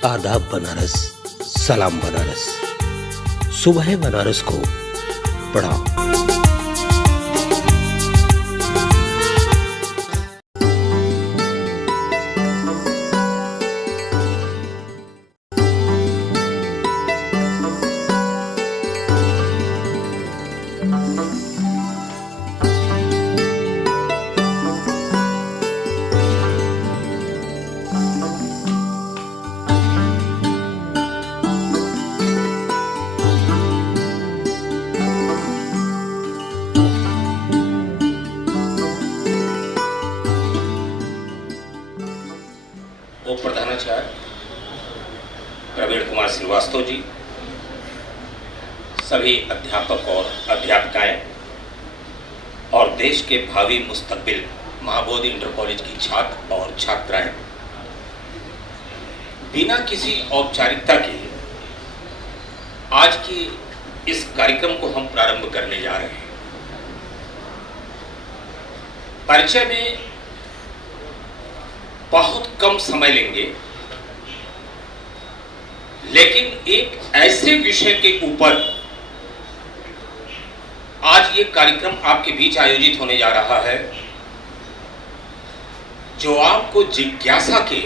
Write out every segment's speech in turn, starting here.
आदाब बनारस, सलाम बनारस, सुबह बनारस को पढ़ाओ। उप प्रधानाचार्य प्रवीण कुमार श्रीवास्तव जी, सभी अध्यापक और अध्यापिकाएं और देश के भावी मुस्तकबिल महाबोधि इंटर कॉलेज की छात्र और छात्राएं, बिना किसी औपचारिकता के आज की इस कार्यक्रम को हम प्रारंभ करने जा रहे हैं। परिचय में बहुत कम समय लेंगे, लेकिन एक ऐसे विषय के ऊपर आज ये कार्यक्रम आपके बीच आयोजित होने जा रहा है जो आपको जिज्ञासा के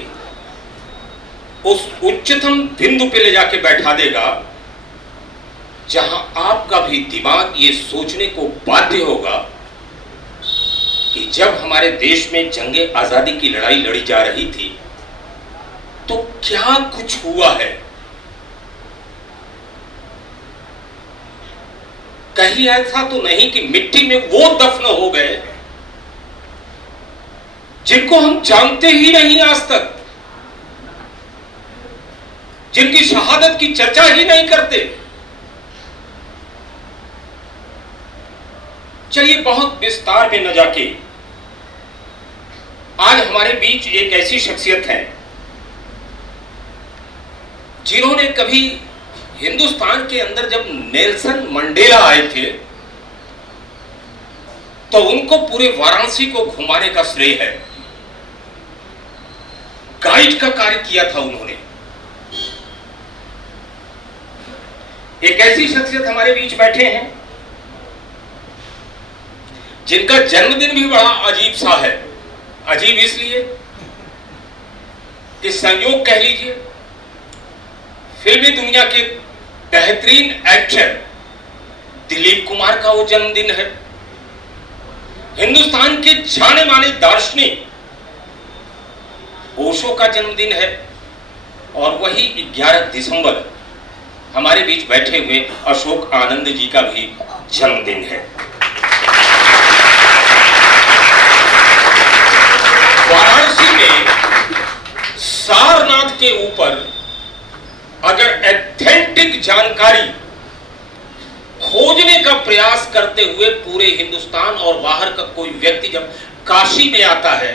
उस उच्चतम बिंदु पे ले जाके बैठा देगा जहां आपका भी दिमाग ये सोचने को बाध्य होगा कि जब हमारे देश में जंगे आजादी की लड़ाई लड़ी जा रही थी तो क्या कुछ हुआ है। कहीं ऐसा तो नहीं कि मिट्टी में वो दफन हो गए जिनको हम जानते ही नहीं आज तक, जिनकी शहादत की चर्चा ही नहीं करते। चलिए बहुत विस्तार में न जाके आज हमारे बीच एक ऐसी शख्सियत है जिन्होंने कभी हिंदुस्तान के अंदर जब नेल्सन मंडेला आए थे तो उनको पूरे वाराणसी को घुमाने का श्रेय है। गाइड का कार्य किया था उन्होंने। एक ऐसी शख्सियत हमारे बीच बैठे हैं जिनका जन्मदिन भी बड़ा अजीब सा है। अजीब इसलिए कि संयोग कह लीजिए, फिल्मी दुनिया के बेहतरीन एक्टर दिलीप कुमार का वो जन्मदिन है। हिंदुस्तान के जाने माने दार्शनिक ओशो का जन्मदिन है। और वही 11 दिसंबर हमारे बीच बैठे हुए अशोक आनंद जी का भी जन्मदिन है। वाराणसी में सारनाथ के ऊपर अगर ऑथेंटिक जानकारी खोजने का प्रयास करते हुए पूरे हिंदुस्तान और बाहर का कोई व्यक्ति जब काशी में आता है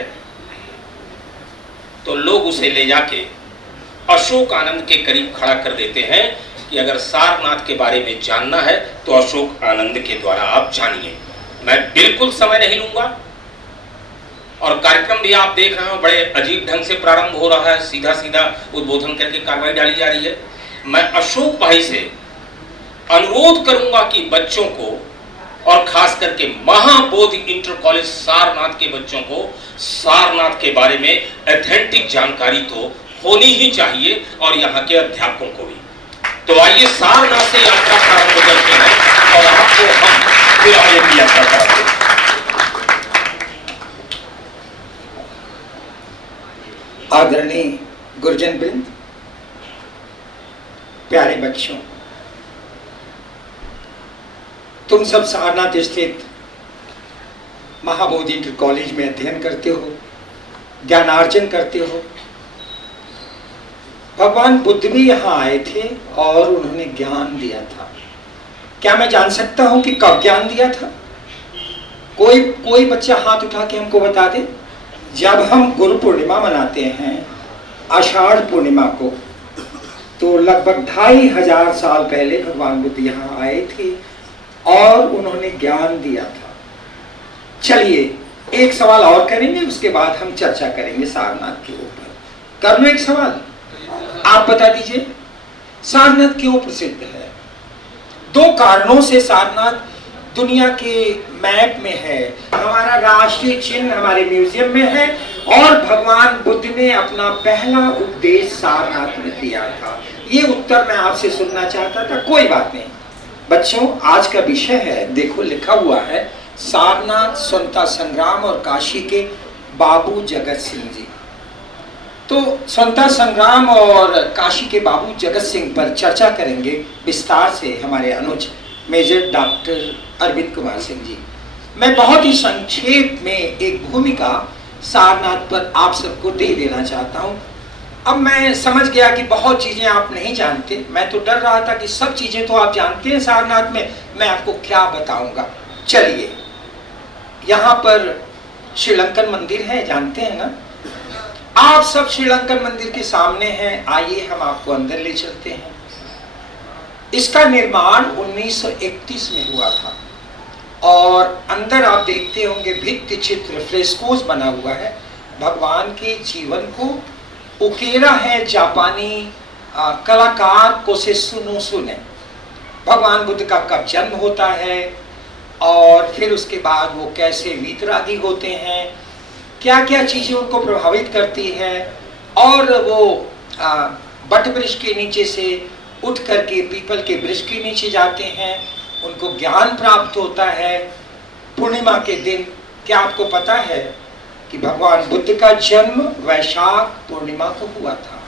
तो लोग उसे ले जाके अशोक आनंद के करीब खड़ा कर देते हैं कि अगर सारनाथ के बारे में जानना है तो अशोक आनंद के द्वारा आप जानिए। मैं बिल्कुल समय नहीं लूंगा और कार्यक्रम भी आप देख रहे हो बड़े अजीब ढंग से प्रारंभ हो रहा है, सीधा सीधा उद्बोधन करके कार्रवाई डाली जा रही है। मैं अशोक भाई से अनुरोध करूंगा कि बच्चों को और खास करके महाबोधि इंटर कॉलेज सारनाथ के बच्चों को सारनाथ के बारे में ऑथेंटिक जानकारी तो होनी ही चाहिए और यहाँ के अध्यापकों को भी। तो आइए सारनाथ से यात्रा प्रारंभ करते हैं और आपको हम फिर आगे की यात्रा कराते हैं। आदरणीय गुरुजन वृंद, प्यारे बच्चों, तुम सब सारनाथ स्थित महाबोधि इंटर कॉलेज में अध्ययन करते हो, ज्ञानार्जन करते हो। भगवान बुद्ध भी यहाँ आए थे और उन्होंने ज्ञान दिया था। क्या मैं जान सकता हूँ कि कब ज्ञान दिया था? कोई बच्चा हाथ उठा के हमको बता दे। जब हम गुरु पूर्णिमा मनाते हैं आषाढ़ पूर्णिमा को, तो लगभग 2500 साल पहले भगवान बुद्ध यहाँ आए थे और उन्होंने ज्ञान दिया था। चलिए एक सवाल और करेंगे, उसके बाद हम चर्चा करेंगे सारनाथ के ऊपर। कर लो एक सवाल। आप बता दीजिए सारनाथ क्यों प्रसिद्ध है? 2 कारणों से सारनाथ दुनिया के मैप में है। हमारा राष्ट्रीय चिन्ह हमारे म्यूजियम में है और भगवान बुद्ध ने अपना पहला उपदेश सारनाथ में दिया था। ये उत्तर मैं आपसे सुनना चाहता था, कोई बात नहीं। बच्चों, आज का विषय है, देखो लिखा हुआ है सारनाथ, स्वतंत्रता संग्राम और काशी के बाबू जगत सिंह जी। तो स्वतंत्रता संग्राम और काशी के बाबू जगत सिंह पर चर्चा करेंगे विस्तार से हमारे अनुज मेजर डॉक्टर अरविंद कुमार सिंह जी। मैं बहुत ही संक्षेप में एक भूमिका सारनाथ पर आप सबको दे देना चाहता हूं। अब मैं समझ गया कि बहुत चीजें आप नहीं जानते। मैं तो डर रहा था कि सब चीजें तो आप जानते हैं सारनाथ में, मैं आपको क्या बताऊंगा। चलिए, यहाँ पर श्रीलंकन मंदिर है, जानते हैं ना आप सब? श्रीलंकन मंदिर के सामने हैं। आइए हम आपको अंदर ले चलते हैं। इसका निर्माण 1931 में हुआ था और अंदर आप देखते होंगे भित्ति चित्र फ्रेस्कोस बना हुआ है। भगवान के जीवन को उकेरा है जापानी कलाकार कोसेत्सुनोसु ने। भगवान बुद्ध का कब जन्म होता है और फिर उसके बाद वो कैसे वीतरागी होते हैं, क्या क्या चीजें उनको प्रभावित करती है, और वो बट वृक्ष के नीचे से उठ करके पीपल के वृक्ष के नीचे जाते हैं, उनको ज्ञान प्राप्त होता है पूर्णिमा के दिन। क्या आपको पता है कि भगवान बुद्ध का जन्म वैशाख पूर्णिमा को हुआ था?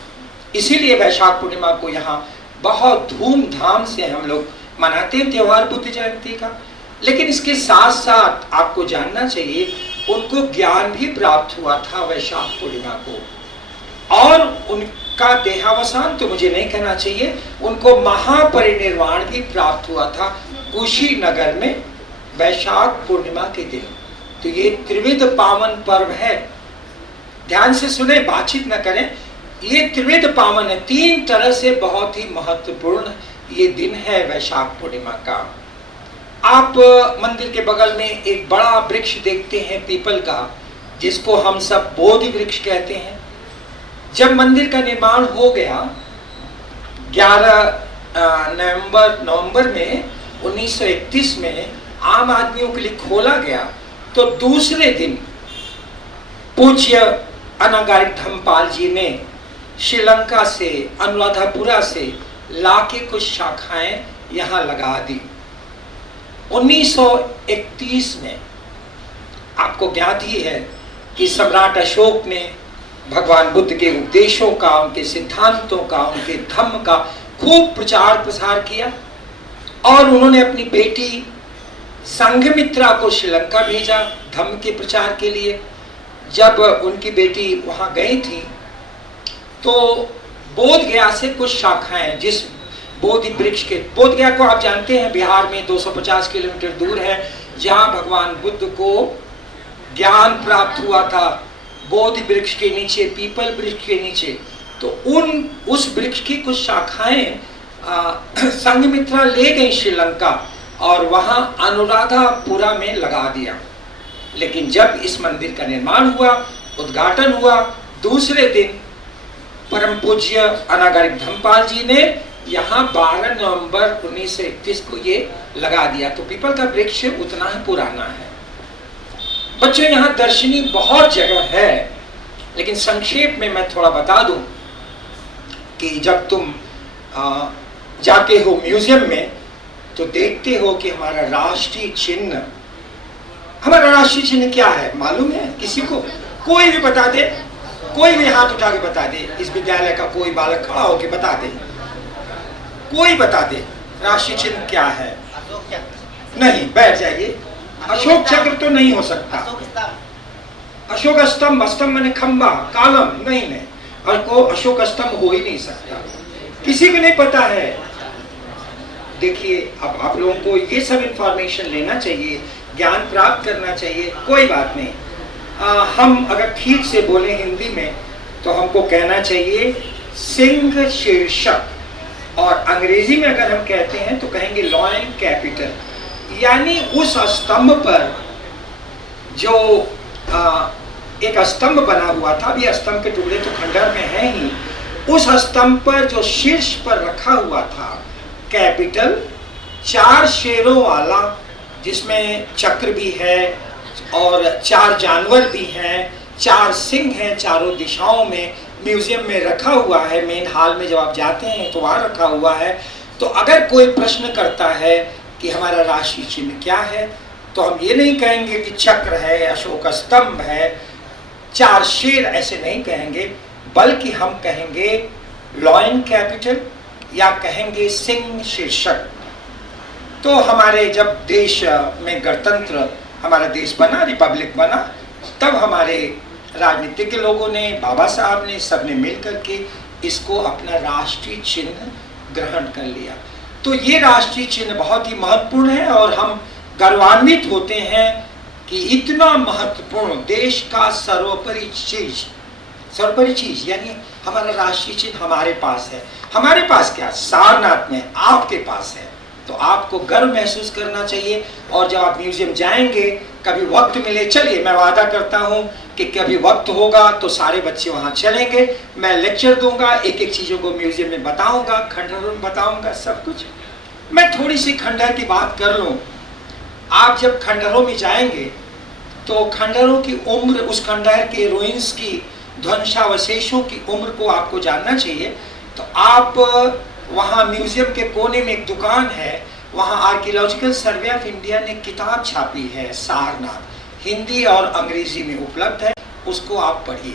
इसीलिए वैशाख पूर्णिमा को यहाँ बहुत धूमधाम से हम लोग मनाते हैं त्योहार बुद्ध जयंती का। लेकिन इसके साथ साथ आपको जानना चाहिए उनको ज्ञान भी प्राप्त हुआ था वैशाख पूर्णिमा को, और उनका देहावसान तो मुझे नहीं कहना चाहिए, उनको महापरिनिर्वाण भी प्राप्त हुआ था कुशीनगर में वैशाख पूर्णिमा के दिन। तो ये त्रिविध पावन पर्व है। ध्यान से सुने, बातचीत न करें। ये त्रिविध पावन है, 3 तरह से बहुत ही महत्वपूर्ण ये दिन है वैशाख पूर्णिमा का। आप मंदिर के बगल में एक बड़ा वृक्ष देखते हैं पीपल का, जिसको हम सब बोधि वृक्ष कहते हैं। जब मंदिर का निर्माण हो गया 11 नवंबर में 1931 में आम आदमियों के लिए खोला गया, तो दूसरे दिन पूज्य अनागारिक धम्मपाल जी ने श्रीलंका से, अनुराधापुरा से लाके कुछ शाखाएं यहाँ लगा दी। 1931 में आपको ज्ञात ही है कि सम्राट अशोक ने भगवान बुद्ध के उपदेशों का, उनके सिद्धांतों का, उनके धम्म का खूब प्रचार प्रसार किया, और उन्होंने अपनी बेटी संघमित्रा को श्रीलंका भेजा धम्म के प्रचार के लिए। जब उनकी बेटी वहां गई थी तो बोधगया से कुछ शाखाएं, जिस बोधि वृक्ष के, बोधगया को आप जानते हैं बिहार में 250 किलोमीटर दूर है, जहां भगवान बुद्ध को ज्ञान प्राप्त हुआ था बोधि वृक्ष के नीचे, पीपल वृक्ष के नीचे। तो उस वृक्ष की कुछ शाखाएं संघमित्रा ले गई श्रीलंका और वहां अनुराधापुरा में लगा दिया। लेकिन जब इस मंदिर का निर्माण हुआ, उद्घाटन हुआ, दूसरे दिन परम पूज्य अनागारिक धम्मपाल जी ने यहाँ 12 नवंबर 1931 को ये लगा दिया। तो पीपल का वृक्ष उतना ही पुराना है। बच्चों, यहाँ दर्शनीय बहुत जगह है, लेकिन संक्षेप में मैं थोड़ा बता दूं कि जब तुम जाते हो म्यूजियम में तो देखते हो कि हमारा राष्ट्रीय चिन्ह क्या है मालूम है किसी को? कोई भी बता दे, कोई भी हाथ उठा के बता दे। इस विद्यालय का कोई बालक खड़ा होके बता दे, कोई बता दे राष्ट्रीय चिन्ह क्या है? नहीं, बैठ जाइए। अशोक चक्र तो नहीं हो सकता। अशोक स्तंभ, स्तंभ मैंने खंबा, कालम, नहीं, और को अशोक स्तंभ हो ही नहीं सकता। किसी को नहीं पता है। देखिए, अब आप लोगों को ये सब इंफॉर्मेशन लेना चाहिए, ज्ञान प्राप्त करना चाहिए, कोई बात नहीं। हम अगर ठीक से बोले हिंदी में तो हमको कहना चाहिए सिंह शीर्षक, और अंग्रेजी में अगर हम कहते हैं तो कहेंगे लॉयन कैपिटल। यानी उस स्तंभ पर जो एक स्तंभ बना हुआ था, अभी स्तंभ के टुकड़े तो खंडहर में है ही, उस स्तंभ पर जो शीर्ष पर रखा हुआ था कैपिटल, 4 शेरों वाला, जिसमें चक्र भी है और 4 जानवर भी हैं, 4 सिंह हैं चारों दिशाओं में, म्यूजियम में रखा हुआ है। मेन हॉल में जब आप जाते हैं तो वहाँ रखा हुआ है। तो अगर कोई प्रश्न करता है कि हमारा राष्ट्रीय चिन्ह क्या है, तो हम ये नहीं कहेंगे कि चक्र है, अशोक स्तंभ है, 4 शेर, ऐसे नहीं कहेंगे, बल्कि हम कहेंगे लॉयन कैपिटल या कहेंगे सिंह शीर्षक। तो हमारे जब देश में गणतंत्र, हमारा देश बना, रिपब्लिक बना, तब हमारे राजनीतिक लोगों ने, बाबा साहब ने, सबने मिल करके इसको अपना राष्ट्रीय चिन्ह ग्रहण कर लिया। तो ये राष्ट्रीय चिन्ह बहुत ही महत्वपूर्ण है और हम गर्वान्वित होते हैं कि इतना महत्वपूर्ण देश का सर्वोपरि चीज यानी हमारा राष्ट्रीय चिन्ह हमारे पास है। हमारे पास क्या, सारनाथ में, आपके पास है। तो आपको गर्व महसूस करना चाहिए। और जब आप म्यूजियम जाएंगे, कभी वक्त मिले, चलिए, मैं वादा करता हूं कि कभी वक्त होगा तो सारे बच्चे वहां चलेंगे, मैं लेक्चर दूंगा, एक एक चीजों को म्यूजियम में बताऊंगा, खंडहरों में बताऊंगा, सब कुछ। मैं थोड़ी सी खंडहर की बात कर लूं। आप जब खंडहरों में जाएंगे तो खंडहरों की उम्र, उस खंडहर के रूइंस की, ध्वंसावशेषों की उम्र को आपको जानना चाहिए। तो आप वहाँ म्यूजियम के कोने में एक दुकान है, वहाँ आर्कियोलॉजिकल सर्वे ऑफ इंडिया ने किताब छापी है, सारनाथ, हिंदी और अंग्रेजी में उपलब्ध है, उसको आप पढ़िए।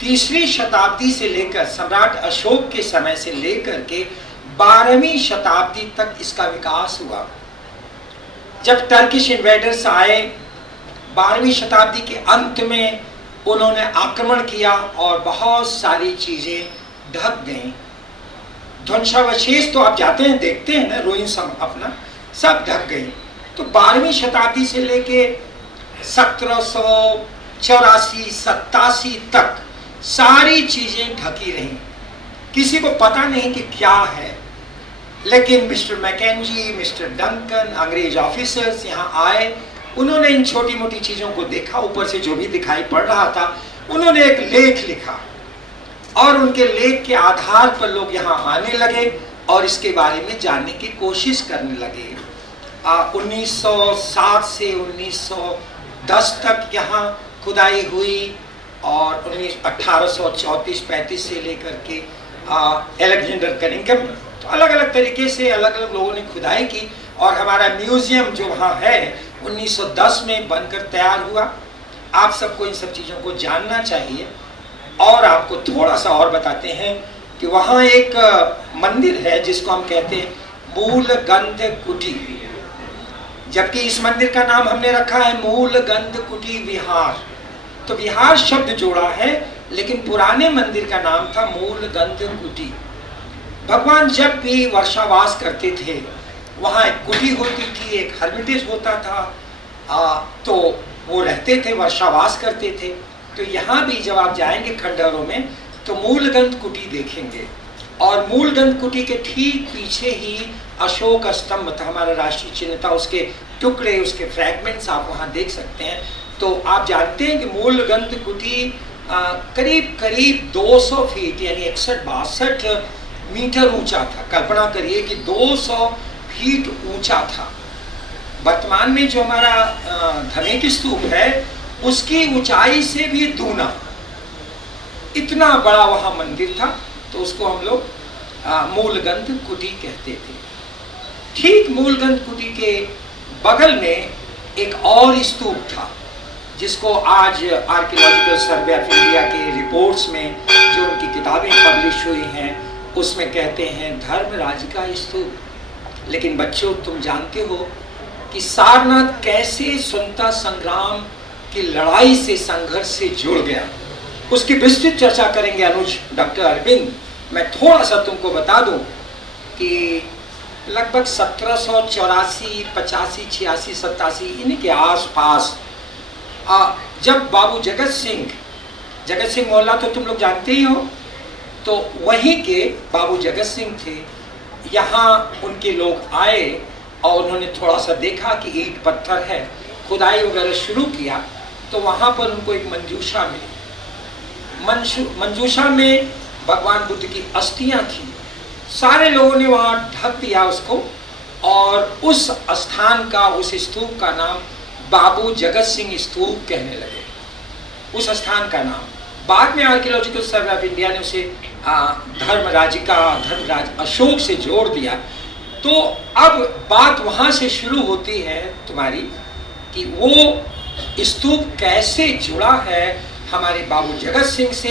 3वीं शताब्दी से लेकर, सम्राट अशोक के समय से लेकर के 12वीं शताब्दी तक इसका विकास हुआ। जब टर्किश इन्वेडर्स आए 12वीं शताब्दी के अंत में, उन्होंने आक्रमण किया और बहुत सारी चीजें ढक गईं। ध्वंसावशेष तो आप जाते हैं, देखते हैं ना, रूइंस अपना सब ढक गई। तो 12वीं शताब्दी से लेके 1784-87 तक सारी चीजें ढकी रहीं, किसी को पता नहीं कि क्या है। लेकिन मिस्टर मैकेंजी, मिस्टर डंकन, अंग्रेज ऑफिसर्स यहाँ आए, उन्होंने इन छोटी मोटी चीजों को देखा, ऊपर से जो भी दिखाई पड़ रहा था, उन्होंने एक लेख लिखा और उनके लेख के आधार पर लोग यहाँ आने लगे और इसके बारे में जानने की कोशिश करने लगे। 1907 से 1910 तक यहाँ खुदाई हुई और 1834-35 से लेकर के अलेक्जेंडर कनिंघम, तो अलग अलग तरीके से अलग अलग लोगों ने खुदाई की और हमारा म्यूजियम जो वहाँ है 1910 में बनकर तैयार हुआ। आप सबको इन सब चीज़ों को जानना चाहिए। और आपको थोड़ा सा और बताते हैं कि वहाँ एक मंदिर है जिसको हम कहते हैं मूलगंध कुटी, जबकि इस मंदिर का नाम हमने रखा है मूलगंध कुटी विहार। तो विहार शब्द जोड़ा है, लेकिन पुराने मंदिर का नाम था मूलगंध कुटी। भगवान जब भी वर्षावास करते थे, वहाँ एक कुटी होती थी, एक हर्मिटेज होता था, तो वो रहते थे, वर्षावास करते थे। तो यहाँ भी जब आप जाएंगे खंडहरों में तो मूलगंध कुटी देखेंगे और मूलगंध कुटी के ठीक पीछे ही अशोक स्तंभ था, हमारा राष्ट्रीय चिन्ह था, उसके टुकड़े, उसके फ्रैगमेंट्स आप वहाँ देख सकते हैं। तो आप जानते हैं कि मूलगंध कुटी करीब करीब 200 फीट यानी 61-62 मीटर ऊंचा था। कल्पना करिए कि 200 फीट ऊंचा था। वर्तमान में जो हमारा धमेक स्तूप है उसकी ऊंचाई से भी दूना, इतना बड़ा वहां मंदिर था। तो उसको हम लोग मूलगंध कुटी कहते थे। ठीक मूलगंध कुटी के बगल में एक और स्तूप था जिसको आज आर्कियोलॉजिकल सर्वे ऑफ इंडिया के रिपोर्ट्स में जो उनकी किताबें पब्लिश हुई हैं उसमें कहते हैं धर्मराज का स्तूप। लेकिन बच्चों, तुम जानते हो कि सारनाथ कैसे स्वतंत्रता संग्राम की लड़ाई से, संघर्ष से जुड़ गया, उसकी विस्तृत चर्चा करेंगे अनुज डॉक्टर अरविंद। मैं थोड़ा सा तुमको बता दूं कि लगभग 1784, 85, 86, 87 इनके आसपास जब बाबू जगत सिंह मोहल्ला तो तुम लोग जानते ही हो, तो वहीं के बाबू जगत सिंह थे। यहाँ उनके लोग आए और उन्होंने थोड़ा सा देखा कि ईंट पत्थर है, खुदाई वगैरह शुरू किया। तो वहाँ पर उनको एक मंजूषा मिली। मंजूषा में भगवान बुद्ध की अस्थियां थी। सारे लोगों ने वहां ढक दिया उसको, और उस स्थान का, उस स्तूप का नाम बाबू जगत सिंह स्तूप कहने लगे। उस स्थान का नाम बाद में आर्कियोलॉजिकल सर्वे ऑफ इंडिया ने उसे धर्मराज अशोक से जोड़ दिया। तो अब बात वहां से शुरू होती है तुम्हारी कि वो स्तूप कैसे जुड़ा है हमारे बाबू जगत सिंह से,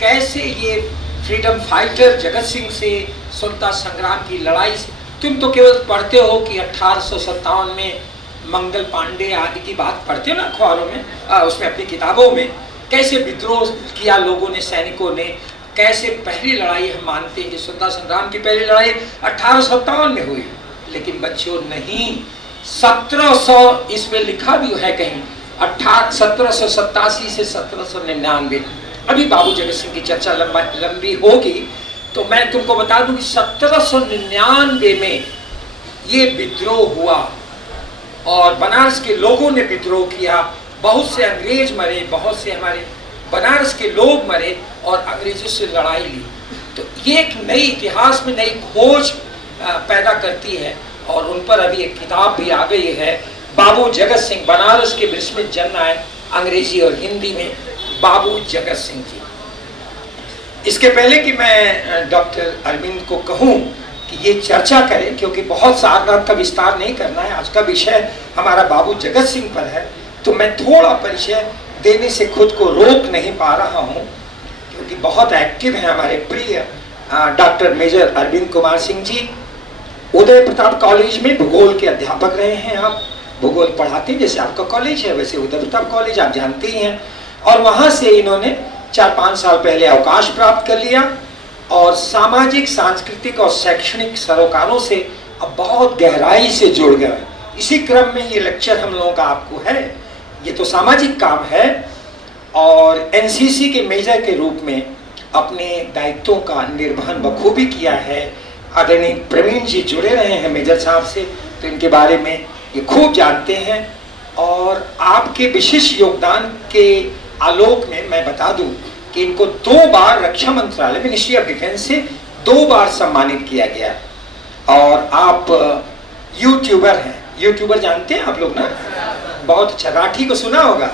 कैसे ये फ्रीडम फाइटर जगत सिंह से, स्वतंत्रता संग्राम की लड़ाई से। तुम तो केवल पढ़ते हो कि 1857 में मंगल पांडे आदि की बात पढ़ते हो ना अखबारों में, उसमें अपनी किताबों में, कैसे विद्रोह किया लोगों ने, सैनिकों ने, कैसे पहली लड़ाई हम मानते हैं कि स्वतंत्रता संग्राम की पहली लड़ाई 1857 में हुई। लेकिन बच्चों नहीं, 1700 इसमें लिखा भी है कहीं 1787 से 1799। अभी बाबू जगत सिंह की चर्चा लंबी होगी, तो मैं तुमको बता दूं कि 1799 में ये विद्रोह हुआ और बनारस के लोगों ने विद्रोह किया। बहुत से अंग्रेज मरे, बहुत से हमारे बनारस के लोग मरे और अंग्रेजों से लड़ाई ली। तो ये एक नई इतिहास में नई खोज पैदा करती है, और उन पर अभी एक किताब भी आ गई है, बाबू जगत सिंह, बनारस के विस्मित जन आए, अंग्रेजी और हिंदी में बाबू जगत सिंह जी। इसके पहले कि मैं डॉक्टर अरविंद को कहूं कि ये चर्चा करें, क्योंकि बहुत सारनाथ का विस्तार नहीं करना है, आज का विषय हमारा बाबू जगत सिंह पर है, तो मैं थोड़ा परिचय देने से खुद को रोक नहीं पा रहा हूं, क्योंकि बहुत एक्टिव है हमारे प्रिय doctor major Arvind Kumar Singh ji. Uday Pratap college में भूगोल के अध्यापक रहे हैं। आप भूगोल पढ़ाते हैं, जैसे आपका कॉलेज है वैसे उदय प्रताप कॉलेज आप जानते ही हैं। और वहां से इन्होंने 4-5 साल पहले अवकाश प्राप्त कर लिया और सामाजिक, सांस्कृतिक और शैक्षणिक सरोकारों से अब बहुत गहराई से जुड़ गए। इसी क्रम में ये लेक्चर हम लोगों का आपको है। ये तो सामाजिक काम है, और एनसीसी के मेजर के रूप में अपने दायित्वों का निर्वहन बखूबी किया है। आदरणीय प्रवीण जी जुड़े रहे हैं मेजर साहब से, तो इनके बारे में ये खूब जानते हैं। और आपके विशेष योगदान के आलोक में मैं बता दूं कि इनको 2 बार रक्षा मंत्रालय, मिनिस्ट्री ऑफ डिफेंस से 2 बार सम्मानित किया गया। और आप यूट्यूबर हैं, यूट्यूबर जानते हैं आप लोग ना, बहुत अच्छा, राठी को सुना होगा,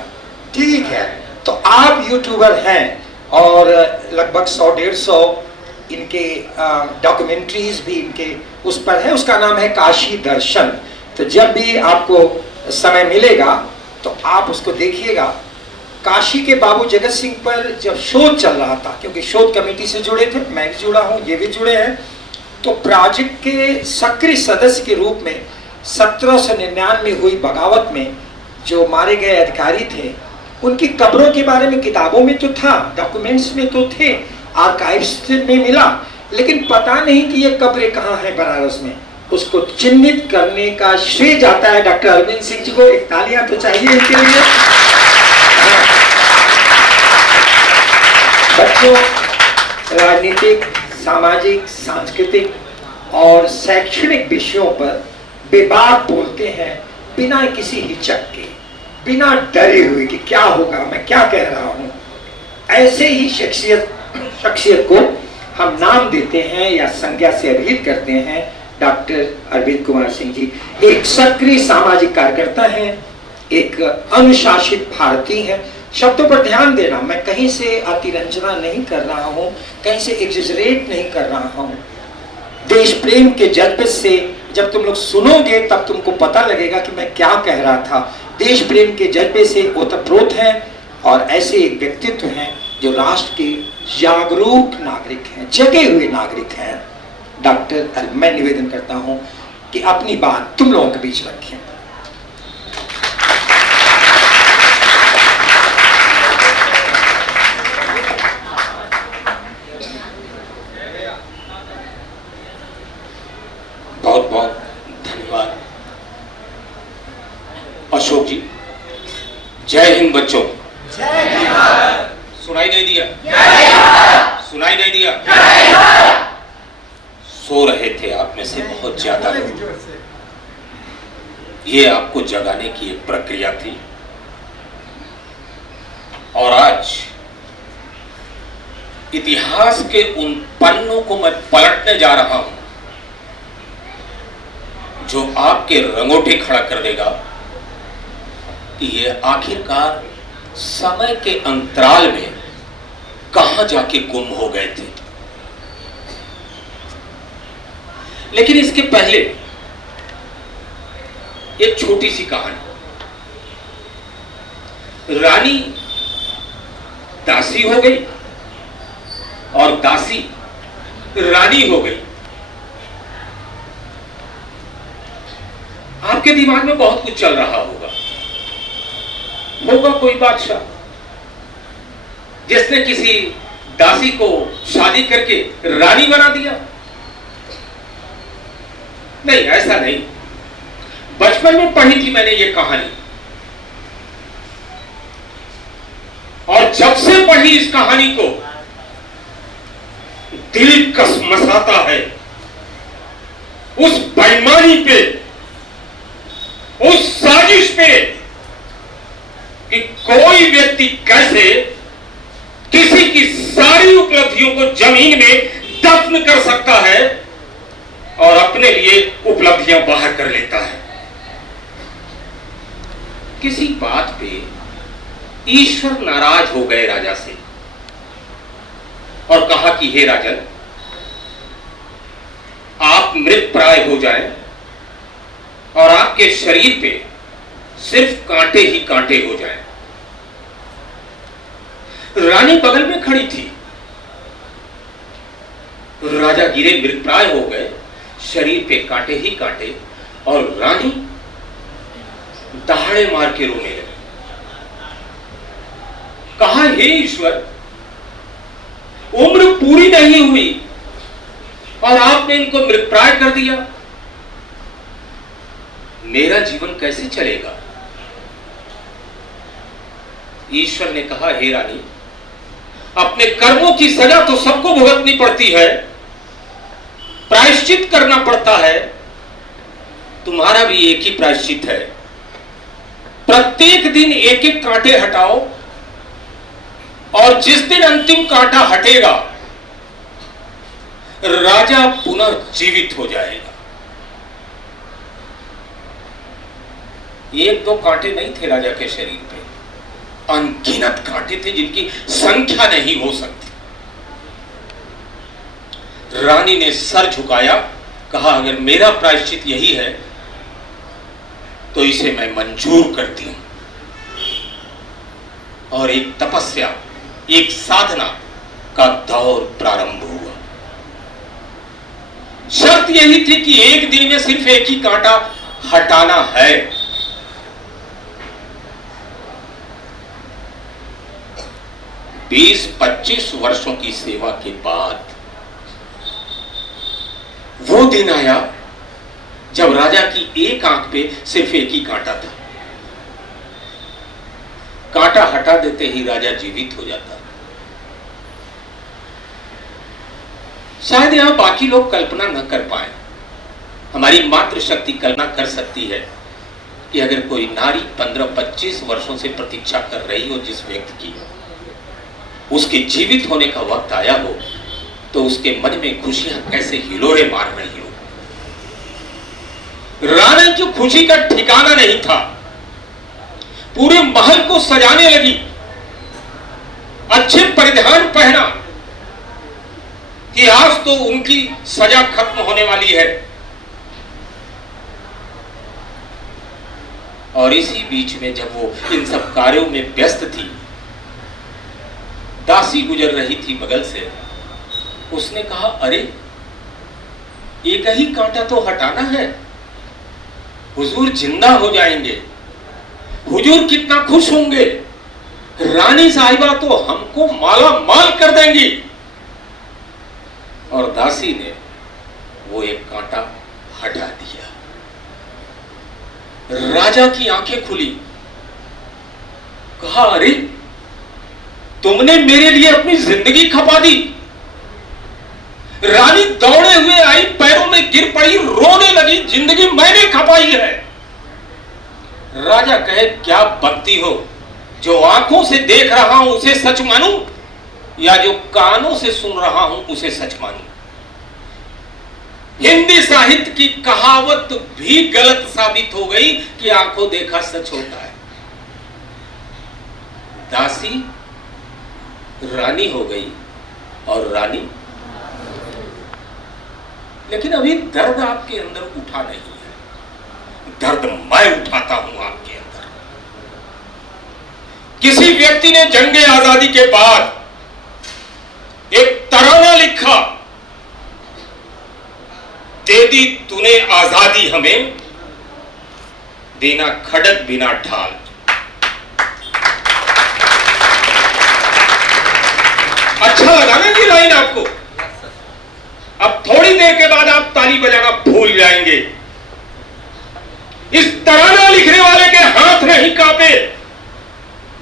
ठीक है। तो आप यूट्यूबर हैं और लगभग 100-150 इनके डॉक्यूमेंट्रीज भी इनके उस पर है, उसका नाम है काशी दर्शन। तो जब भी आपको समय मिलेगा तो आप उसको देखिएगा। काशी के बाबू जगत सिंह पर जब शोध चल रहा था, क्योंकि शोध कमेटी से जुड़े थे, मैं भी जुड़ा हूँ, ये भी जुड़े हैं, तो प्रोजेक्ट के सक्रिय सदस्य के रूप में 1799 हुई बगावत में जो मारे गए अधिकारी थे, उनकी कब्रों के बारे में किताबों में तो था, डॉक्यूमेंट्स में तो थे, आर्काइव्स में मिला, लेकिन पता नहीं कि ये कब्रें कहाँ हैं बनारस में। उसको चिन्हित करने का श्रेय जाता है डॉक्टर अरविंद सिंह जी को। एक तालियां तो चाहिए इनके लिए। बच्चों, राजनीतिक, सामाजिक, सांस्कृतिक और शैक्षणिक विषयों पर बेबाक बोलते हैं, बिना किसी हिचक के, बिना डरे हुए कि क्या होगा, मैं क्या कह रहा हूं। ऐसे ही शख्सियत को हम नाम देते हैं या संज्ञा से अभिहित करते हैं डॉक्टर अरविंद कुमार सिंह जी। एक सक्रिय सामाजिक कार्यकर्ता हैं, एक अनुशासित भारतीय हैं। शब्दों पर ध्यान देना, मैं कहीं से अतिरंजना नहीं कर रहा हूं, कहीं से एग्जेजरेट नहीं कर रहा हूं। देश प्रेम के जज्बे से जब तुम लोग सुनोगे तब तुमको पता लगेगा कि मैं क्या कह रहा था। देश प्रेम के जज्बे से ओतप्रोत हैं और ऐसे एक व्यक्तित्व हैं जो राष्ट्र के जागरूक नागरिक हैं, जगे हुए नागरिक हैं। डॉक्टर, मैं निवेदन करता हूं कि अपनी बात तुम लोगों के बीच रखें। बहुत बहुत धन्यवाद अशोक जी। जय हिंद बच्चों। सुनाई नहीं दिया? सुनाई नहीं दिया? सो रहे थे आप में से बहुत ज्यादा लोग। ये आपको जगाने की एक प्रक्रिया थी, और आज इतिहास के उन पन्नों को मैं पलटने जा रहा हूं जो आपके रंगोटे खड़ा कर देगा कि ये आखिरकार समय के अंतराल में कहां जाके गुम हो गए थे। लेकिन इसके पहले एक छोटी सी कहानी। रानी दासी हो गई और दासी रानी हो गई। आपके दिमाग में बहुत कुछ चल रहा होगा कोई बादशाह जिसने किसी दासी को शादी करके रानी बना दिया। नहीं, ऐसा नहीं। बचपन में पढ़ी थी मैंने ये कहानी, और जब से पढ़ी इस कहानी को दिल कसमसाता है उस बेईमानी पे, उस साजिश पे कि कोई व्यक्ति कैसे किसी की सारी उपलब्धियों को जमीन में दफन कर सकता है और अपने लिए उपलब्धियां बाहर कर लेता है। किसी बात पे ईश्वर नाराज हो गए राजा से और कहा कि हे राजन, आप मृतप्राय हो जाएं और आपके शरीर पे सिर्फ कांटे ही कांटे हो जाएं। रानी बगल में खड़ी थी। राजा गिरे, मृतप्राय हो गए, शरीर पे कांटे ही कांटे, और रानी दहाड़े मार के रोने लगी। कहा, हे ईश्वर, उम्र पूरी नहीं हुई और आपने इनको मृतप्राय कर दिया। मेरा जीवन कैसे चलेगा? ईश्वर ने कहा, हे रानी, अपने कर्मों की सजा तो सबको भुगतनी पड़ती है, प्रायश्चित करना पड़ता है। तुम्हारा भी एक ही प्रायश्चित है। प्रत्येक दिन एक एक कांटे हटाओ और जिस दिन अंतिम कांटा हटेगा राजा पुनर्जीवित हो जाएगा। एक दो कांटे नहीं थे राजा के शरीर पे, अनगिनत कांटे थे जिनकी संख्या नहीं हो सकती। रानी ने सर झुकाया, कहा, अगर मेरा प्रायश्चित यही है तो इसे मैं मंजूर करती हूं। और एक तपस्या, एक साधना का दौर प्रारंभ हुआ। शर्त यही थी कि एक दिन में सिर्फ एक ही कांटा हटाना है। बीस 25 वर्षों की सेवा के बाद वो दिन आया जब राजा की एक आंख पे सिर्फ एक ही कांटा था। कांटा हटा देते ही राजा जीवित हो जाता। शायद यहां बाकी लोग कल्पना न कर पाए। हमारी मात्र शक्ति कल्पना कर सकती है कि अगर कोई नारी 15-25 वर्षों से प्रतीक्षा कर रही हो जिस व्यक्ति की, उसके जीवित होने का वक्त आया हो तो उसके मन में खुशियां कैसे हिलोरे मार रही हो। रानी की खुशी का ठिकाना नहीं था। पूरे महल को सजाने लगी, अच्छे परिधान पहना कि आज तो उनकी सजा खत्म होने वाली है। और इसी बीच में जब वो इन सब कार्यों में व्यस्त थी, दासी गुजर रही थी बगल से। उसने कहा, अरे एक ही कांटा तो हटाना है, हुजूर जिंदा हो जाएंगे, हुजूर कितना खुश होंगे, रानी साहिबा तो हमको माला माल कर देंगी। और दासी ने वो एक कांटा हटा दिया। राजा की आंखें खुली, कहा, अरे तुमने मेरे लिए अपनी जिंदगी खपा दी। रानी दौड़े हुए आई, पैरों में गिर पड़ी, रोने लगी, जिंदगी मैंने खपाई है। राजा कहे, क्या बकती हो, जो आंखों से देख रहा हूं उसे सच मानूं? या जो कानों से सुन रहा हूं उसे सच मानूं? हिंदी साहित्य की कहावत भी गलत साबित हो गई कि आंखों देखा सच होता है। दासी रानी हो गई और रानी, लेकिन अभी दर्द आपके अंदर उठा नहीं है। दर्द मैं उठाता हूं आपके अंदर। किसी व्यक्ति ने जंगे आजादी के बाद एक तराना लिखा, दे दी तूने आजादी हमें, बिना खड़क बिना ढाल। अच्छा लगा ना ये लाइन आपको? अब थोड़ी देर के बाद आप ताली बजाना भूल जाएंगे। इस तराना लिखने वाले के हाथ नहीं कांपे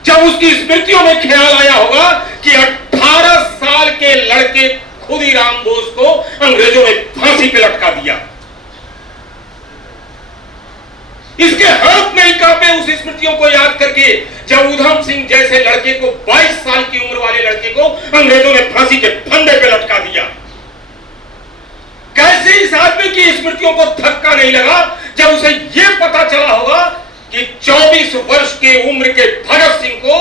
जब उसकी स्मृतियों में ख्याल आया होगा कि 18 साल के लड़के खुदीराम बोस को अंग्रेजों ने फांसी पे लटका दिया। इसके हाथ नहीं कांपे उस स्मृतियों को याद करके जब उधम सिंह जैसे लड़के को, 22 साल की उम्र वाले लड़के को अंग्रेजों ने फांसी के फंदे पे लटका दिया। कैसे इस आदमी की स्मृतियों को धक्का नहीं लगा जब उसे यह पता चला होगा कि 24 वर्ष के उम्र के भगत सिंह को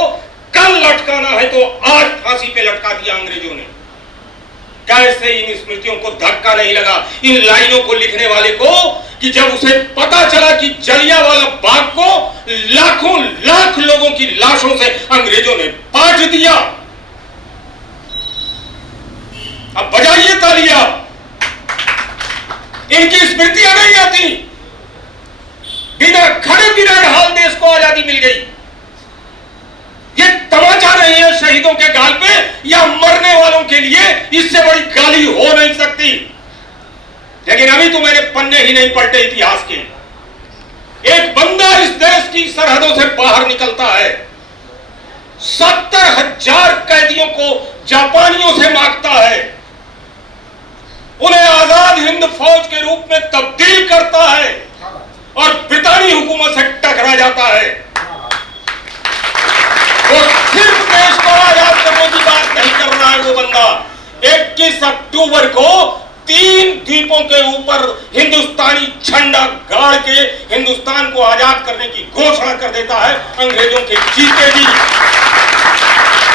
कल लटकाना है तो आज फांसी पे लटका दिया अंग्रेजों ने। कैसे इन स्मृतियों को धक्का नहीं लगा इन लाइनों को लिखने वाले को कि जब उसे पता चला कि जलियांवाला बाग को लाखों लाख लोगों की लाशों से अंग्रेजों ने पाट दिया। अब बजाइए तालियां। इनकी स्मृतियां नहीं आती। बिना खड़े बिना ढाल देश को आजादी मिल गई। ये तमाचा नहीं है शहीदों के गाल पे या मरने वालों के लिए, इससे बड़ी गाली हो नहीं सकती। लेकिन अभी तो मैंने पन्ने ही नहीं पलटे इतिहास के। एक बंदा इस देश की सरहदों से बाहर निकलता है, 70,000 कैदियों को जापानियों से मांगता है, उन्हें आजाद हिंद फौज के रूप में तब्दील करता है और ब्रितानी हुकूमत से टकरा जाता है। वो सिर्फ देश को आजाद करने की बात नहीं कर रहा है। वो बंदा 21 अक्टूबर को 3 द्वीपों के ऊपर हिंदुस्तानी झंडा गाड़ के हिंदुस्तान को आजाद करने की घोषणा कर देता है अंग्रेजों के जीते जी।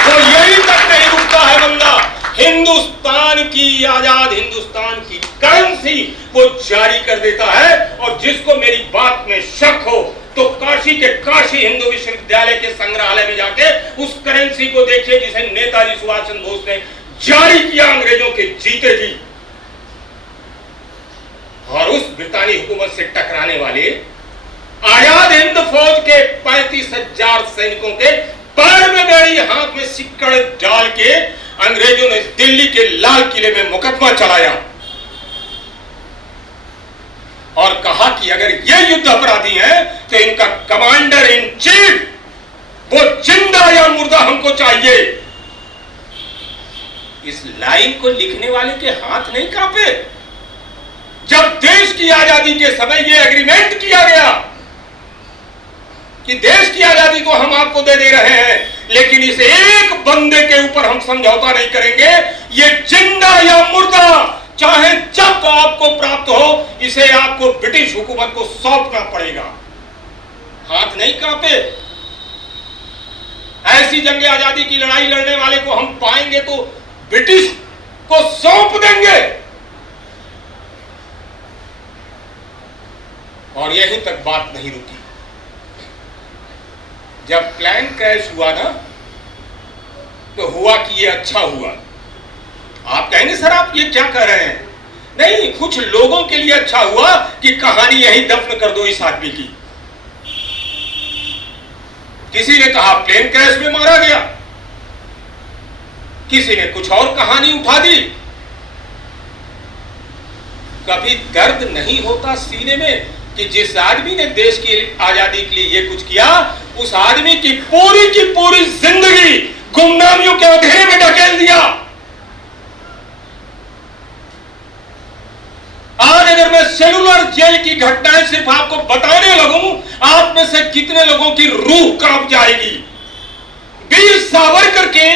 वो यही तक नहीं रुकता है बंदा, हिंदुस्तान की, आजाद हिंदुस्तान की करेंसी वो जारी कर देता है। और जिसको मेरी बात में शक हो तो काशी के काशी हिंदू विश्वविद्यालय के संग्रहालय में जाके उस करेंसी को देखिए जिसे नेताजी सुभाष चंद्र बोस ने जारी किया अंग्रेजों के जीते जी। और उस ब्रितानी हुकूमत से टकराने वाले आजाद हिंद फौज के 35,000 सैनिकों के पैर में बेड़ी, हाथ में सिक्कड़ डाल के अंग्रेजों ने दिल्ली के लाल किले में मुकदमा चलाया और कहा कि अगर ये युद्ध अपराधी हैं तो इनका कमांडर इन चीफ वो जिंदा या मुर्दा हमको चाहिए। इस लाइन को लिखने वाले के हाथ नहीं कांपे जब देश की आजादी के समय ये एग्रीमेंट किया गया कि देश की आजादी तो हम आपको दे रहे हैं, लेकिन इस एक बंदे के ऊपर हम समझौता नहीं करेंगे। ये जिंदा या मुर्दा चाहे जब आपको प्राप्त हो, इसे आपको ब्रिटिश हुकूमत को सौंपना पड़ेगा। हाथ नहीं कांपे। ऐसी जंगे आजादी की लड़ाई लड़ने वाले को हम पाएंगे तो ब्रिटिश को सौंप देंगे। और यहीं तक बात नहीं रुकी। जब प्लान क्रैश हुआ ना तो हुआ कि ये अच्छा हुआ। आप कहेंगे सर आप ये क्या कह रहे हैं? नहीं, कुछ लोगों के लिए अच्छा हुआ कि कहानी यहीं दफन कर दो इस आदमी की। किसी ने कहा प्लेन क्रैश में मारा गया, किसी ने कुछ और कहानी उठा दी। कभी दर्द नहीं होता सीने में कि जिस आदमी ने देश की आजादी के लिए ये कुछ किया, उस आदमी की पूरी जिंदगी गुमनामियों के अंधेरे में ढकेल दिया। आज अगर मैं सेलुलर जेल की घटनाएं सिर्फ आपको बताने लगूं, आप में से कितने लोगों की रूह कांप जाएगी। वीर सावरकर के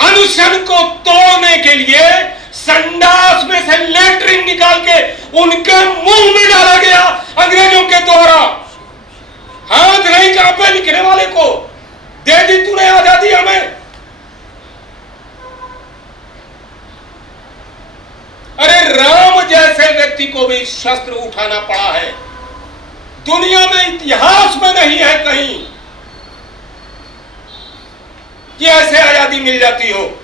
अनुशन को तोड़ने के लिए संडास में से लेटरिन निकाल के उनके मुंह में डाला गया अंग्रेजों के द्वारा। हाथ नहीं कांपे लिखने वाले को, दे दी तूने आजादी हमें। अरे राम जैसे व्यक्ति को भी शस्त्र उठाना पड़ा है। दुनिया में इतिहास में नहीं है कहीं कि ऐसे आजादी मिल जाती हो।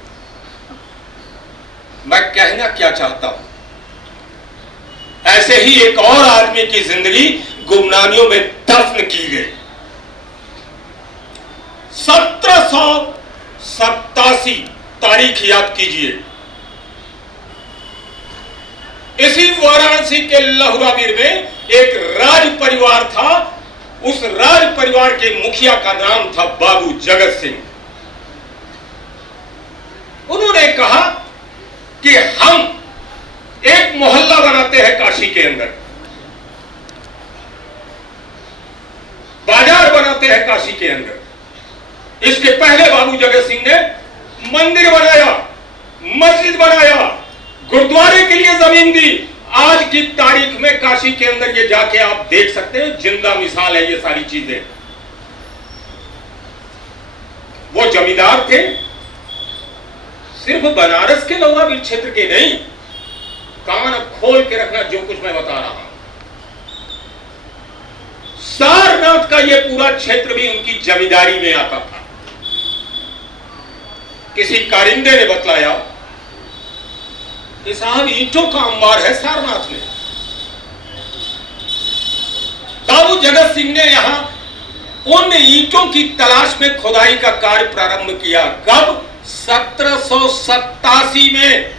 मैं कहना क्या चाहता हूं, ऐसे ही एक और आदमी की जिंदगी गुमनामियों में दफन की गई। 1787 तारीख याद कीजिए। इसी वाराणसी के लहुरावीर में एक राज परिवार था। उस राज परिवार के मुखिया का नाम था बाबू जगत सिंह। उन्होंने कहा कि हम एक मोहल्ला बनाते हैं काशी के अंदर, बाजार बनाते हैं काशी के अंदर। इसके पहले बाबू जगत सिंह ने मंदिर बनाया, मस्जिद बनाया, गुरुद्वारे के लिए जमीन दी। आज की तारीख में काशी के अंदर ये जाके आप देख सकते हैं, जिंदा मिसाल है ये सारी चीजें। वो जमींदार थे, सिर्फ बनारस के लहुरावीर क्षेत्र के नहीं। कान खोल के रखना जो कुछ मैं बता रहा हूं। सारनाथ का ये पूरा क्षेत्र भी उनकी जमींदारी में आता था। किसी कारिंदे ने बतलाया कि साहब ईंटों का अंबार है सारनाथ में। बाबू जगत सिंह ने यहां उन ईंटों की तलाश में खुदाई का कार्य प्रारंभ किया। कब? 1787 में।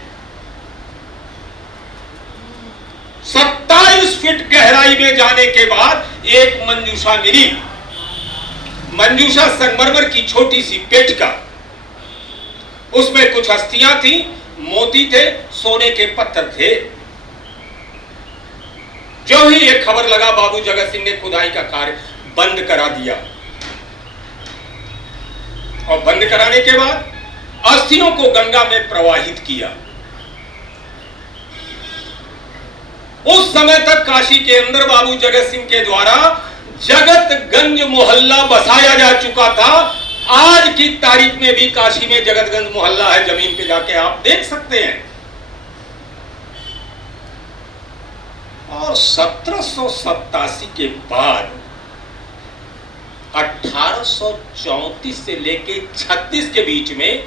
27 फीट गहराई में जाने के बाद एक मंजूषा मिली। मंजूषा संगमरमर की छोटी सी पेटिका, उसमें कुछ अस्थियां थी, मोती थे, सोने के पत्थर थे। जो ही ये खबर लगा, बाबू जगत सिंह ने खुदाई का कार्य बंद करा दिया। और बंद कराने के बाद अस्थियों को गंगा में प्रवाहित किया। उस समय तक काशी के अंदर बाबू जगत सिंह के द्वारा जगतगंज मोहल्ला बसाया जा चुका था। आज की तारीख में भी काशी में जगतगंज मोहल्ला है, जमीन पे जाके आप देख सकते हैं। और 1787 के बाद 1834 से लेके 36 के बीच में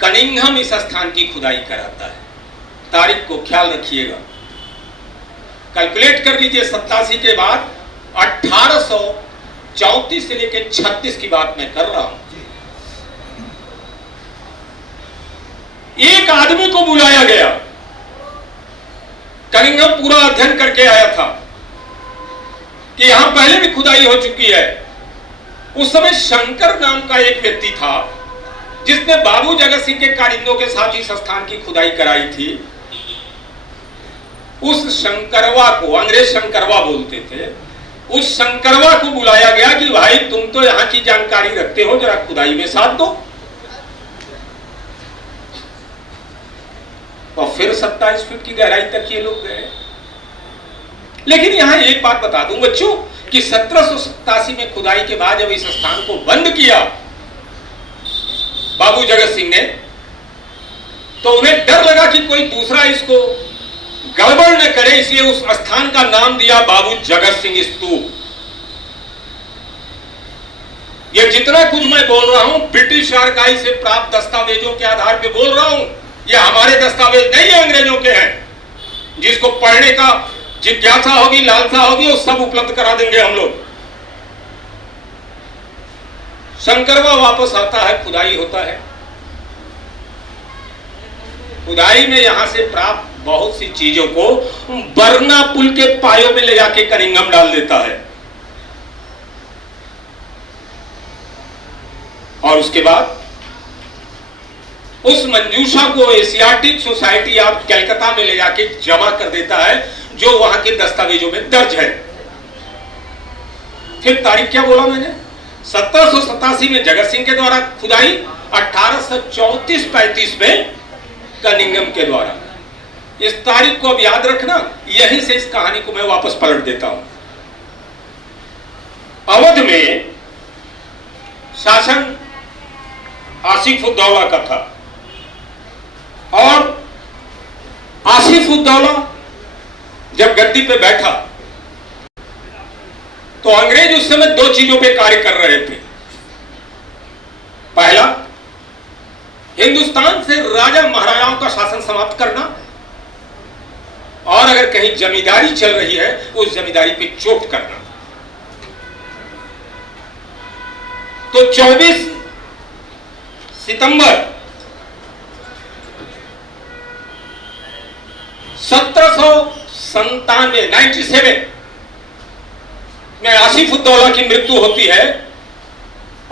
कनिंघम इस स्थान की खुदाई कराता है। तारीख को ख्याल रखिएगा, कैलकुलेट कर लीजिए। 87 के बाद 1834 से लेके 36 की बात मैं कर रहा हूं। एक आदमी को बुलाया गया, कनिंघम पूरा अध्ययन करके आया था कि यहां पहले भी खुदाई हो चुकी है। उस समय शंकर नाम का एक व्यक्ति था जिसने बाबू जगत सिंह के कारिंदों के साथ इस स्थान की खुदाई कराई थी। उस शंकरवा को, अंग्रेज शंकरवा बोलते थे, उस शंकरवा को बुलाया गया कि भाई तुम तो यहां की जानकारी रखते हो, जरा खुदाई में साथ दो। और फिर 27 फीट की गहराई तक ये लोग गए। लेकिन यहां एक बात बता दूं बच्चों कि 1787 में खुदाई के बाद जब इस स्थान को बंद किया बाबू जगत सिंह ने, तो उन्हें डर लगा कि कोई दूसरा इसको गड़बड़ न करे, इसलिए उस स्थान का नाम दिया बाबू जगत सिंह स्तूप। ये जितना कुछ मैं बोल रहा हूं ब्रिटिश आर्काइव से प्राप्त दस्तावेजों के आधार पर बोल रहा हूं। ये हमारे दस्तावेज नहीं है, अंग्रेजों के हैं। जिसको पढ़ने का जिज्ञासा होगी, लालसा होगी, वो सब उपलब्ध करा देंगे हम लोग। शंकरवा वापस आता है, खुदाई होता है। खुदाई में यहां से प्राप्त बहुत सी चीजों को बरना पुल के पायों में ले जाके कनिंघम डाल देता है। और उसके बाद उस मंजूषा को एशियाटिक सोसाइटी ऑफ कलकत्ता में ले जाके जमा कर देता है, जो वहां के दस्तावेजों में दर्ज है। फिर तारीख क्या बोला मैंने? 1787 में जगत सिंह के द्वारा खुदाई 1834-35 में कनिंघम के द्वारा। इस तारीख को अब याद रखना, यहीं से इस कहानी को मैं वापस पलट देता हूं। अवध में शासन आसिफ-उद-दौला का था और आसिफ-उद-दौला जब गद्दी पे बैठा तो अंग्रेज उस समय दो चीजों पे कार्य कर रहे थे। पहला, हिंदुस्तान से राजा महाराजाओं का शासन समाप्त करना, और अगर कहीं जमींदारी चल रही है उस जमींदारी पे चोट करना। तो 24 सितंबर 1797 में आसिफ-उद-दौला की मृत्यु होती है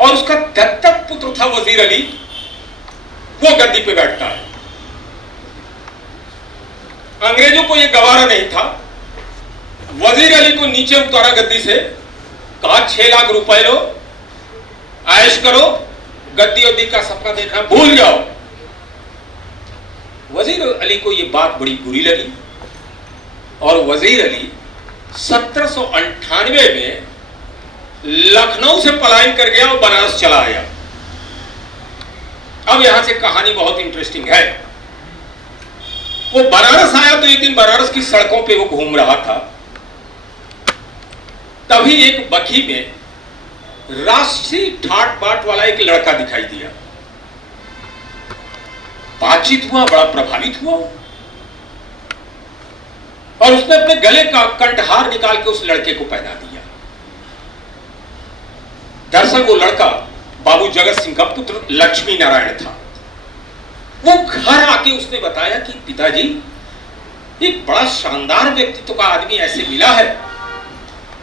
और उसका दत्तक पुत्र था वजीर अली, वो गद्दी पे बैठता है। अंग्रेजों को यह गवारा नहीं था। वजीर अली को नीचे उतारा गद्दी से, कहा 6 लाख रुपए लो, ऐश करो, गद्दी उद्दी का सपना देखना भूल जाओ। वजीर अली को यह बात बड़ी बुरी लगी और वजीर अली 1798 में लखनऊ से पलायन कर गया और बनारस चला आया। अब यहां से कहानी बहुत इंटरेस्टिंग है। वो बनारस आया तो एक दिन बनारस की सड़कों पे वो घूम रहा था, तभी एक बखी में राष्ट्रीय ठाट बाट वाला एक लड़का दिखाई दिया। बातचीत हुआ, बड़ा प्रभावित हुआ और उसने अपने गले का कंठहार निकाल के उस लड़के को पहना दिया। दरअसल वो लड़का बाबू जगत सिंह का पुत्र लक्ष्मी नारायण था। वो घर आके उसने बताया कि पिताजी, एक बड़ा शानदार व्यक्तित्व का आदमी ऐसे मिला है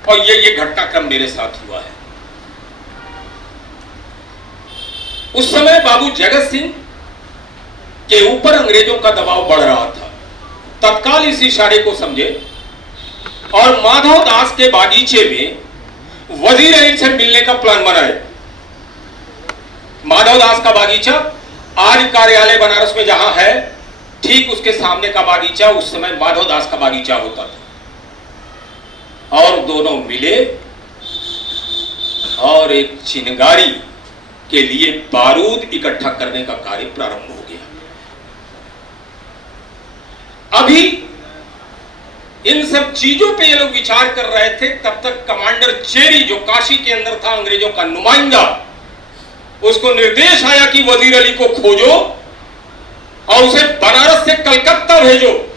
और ये घटनाक्रम मेरे साथ हुआ है। उस समय बाबू जगत सिंह के ऊपर अंग्रेजों का दबाव बढ़ रहा था। तत्काल इस इशारे को समझे और माधव दास के बागीचे में वजीर अली से मिलने का प्लान बनाए। माधव दास का बागीचा आज कार्यालय बनारस में जहां है, ठीक उसके सामने का बागीचा उस समय माधव दास का बागीचा होता था। और दोनों मिले और एक चिनगारी के लिए बारूद इकट्ठा करने का कार्य प्रारंभ हो गया। अभी इन सब चीजों पे ये लोग विचार कर रहे थे, तब तक कमांडर चेरी जो काशी के अंदर था, अंग्रेजों का नुमाइंदा, उसको निर्देश आया कि वजीर अली को खोजो और उसे बनारस से कलकत्ता भेजो।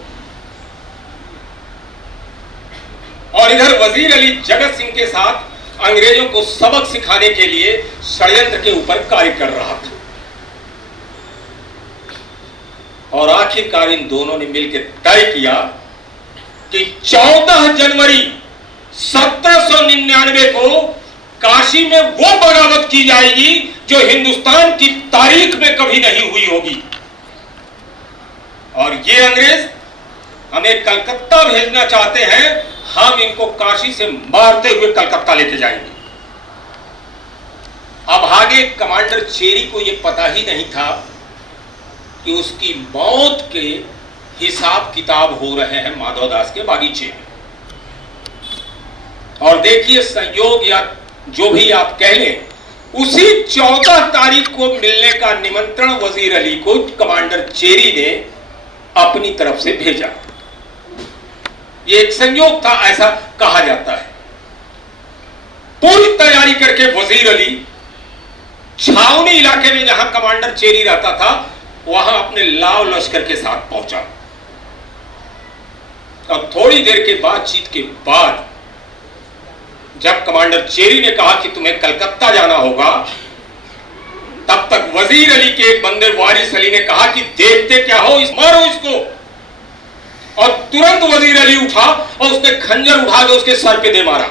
और इधर वजीर अली जगत सिंह के साथ अंग्रेजों को सबक सिखाने के लिए षड्यंत्र के ऊपर कार्य कर रहा था। और आखिरकार इन दोनों ने मिलकर तय किया कि 14 जनवरी 1799 को काशी में वो बगावत की जाएगी जो हिंदुस्तान की तारीख में कभी नहीं हुई होगी। और ये अंग्रेज हमें कलकत्ता भेजना चाहते हैं, हम इनको काशी से मारते हुए कलकत्ता लेके जाएंगे। अब आगे कमांडर चेरी को यह पता ही नहीं था कि उसकी मौत के हिसाब किताब हो रहे हैं माधव दास के बागीचे में। और देखिए, संयोग या जो भी आप कह लें, उसी 14 तारीख को मिलने का निमंत्रण वजीर अली को कमांडर चेरी ने अपनी तरफ से भेजा। यह एक संयोग था, ऐसा कहा जाता है। पूरी तैयारी करके वजीर अली छावनी इलाके में जहां कमांडर चेरी रहता था, वहां अपने लाव लश्कर के साथ पहुंचा। और थोड़ी देर के बातचीत के बाद जब कमांडर चेरी ने कहा कि तुम्हें कलकत्ता जाना होगा, तब तक वजीर अली के एक बंदे वारिस अली ने कहा कि देखते क्या हो, मारो इसको। और तुरंत वजीर अली उठा और उसने खंजर उठा के उसके सर पे दे मारा।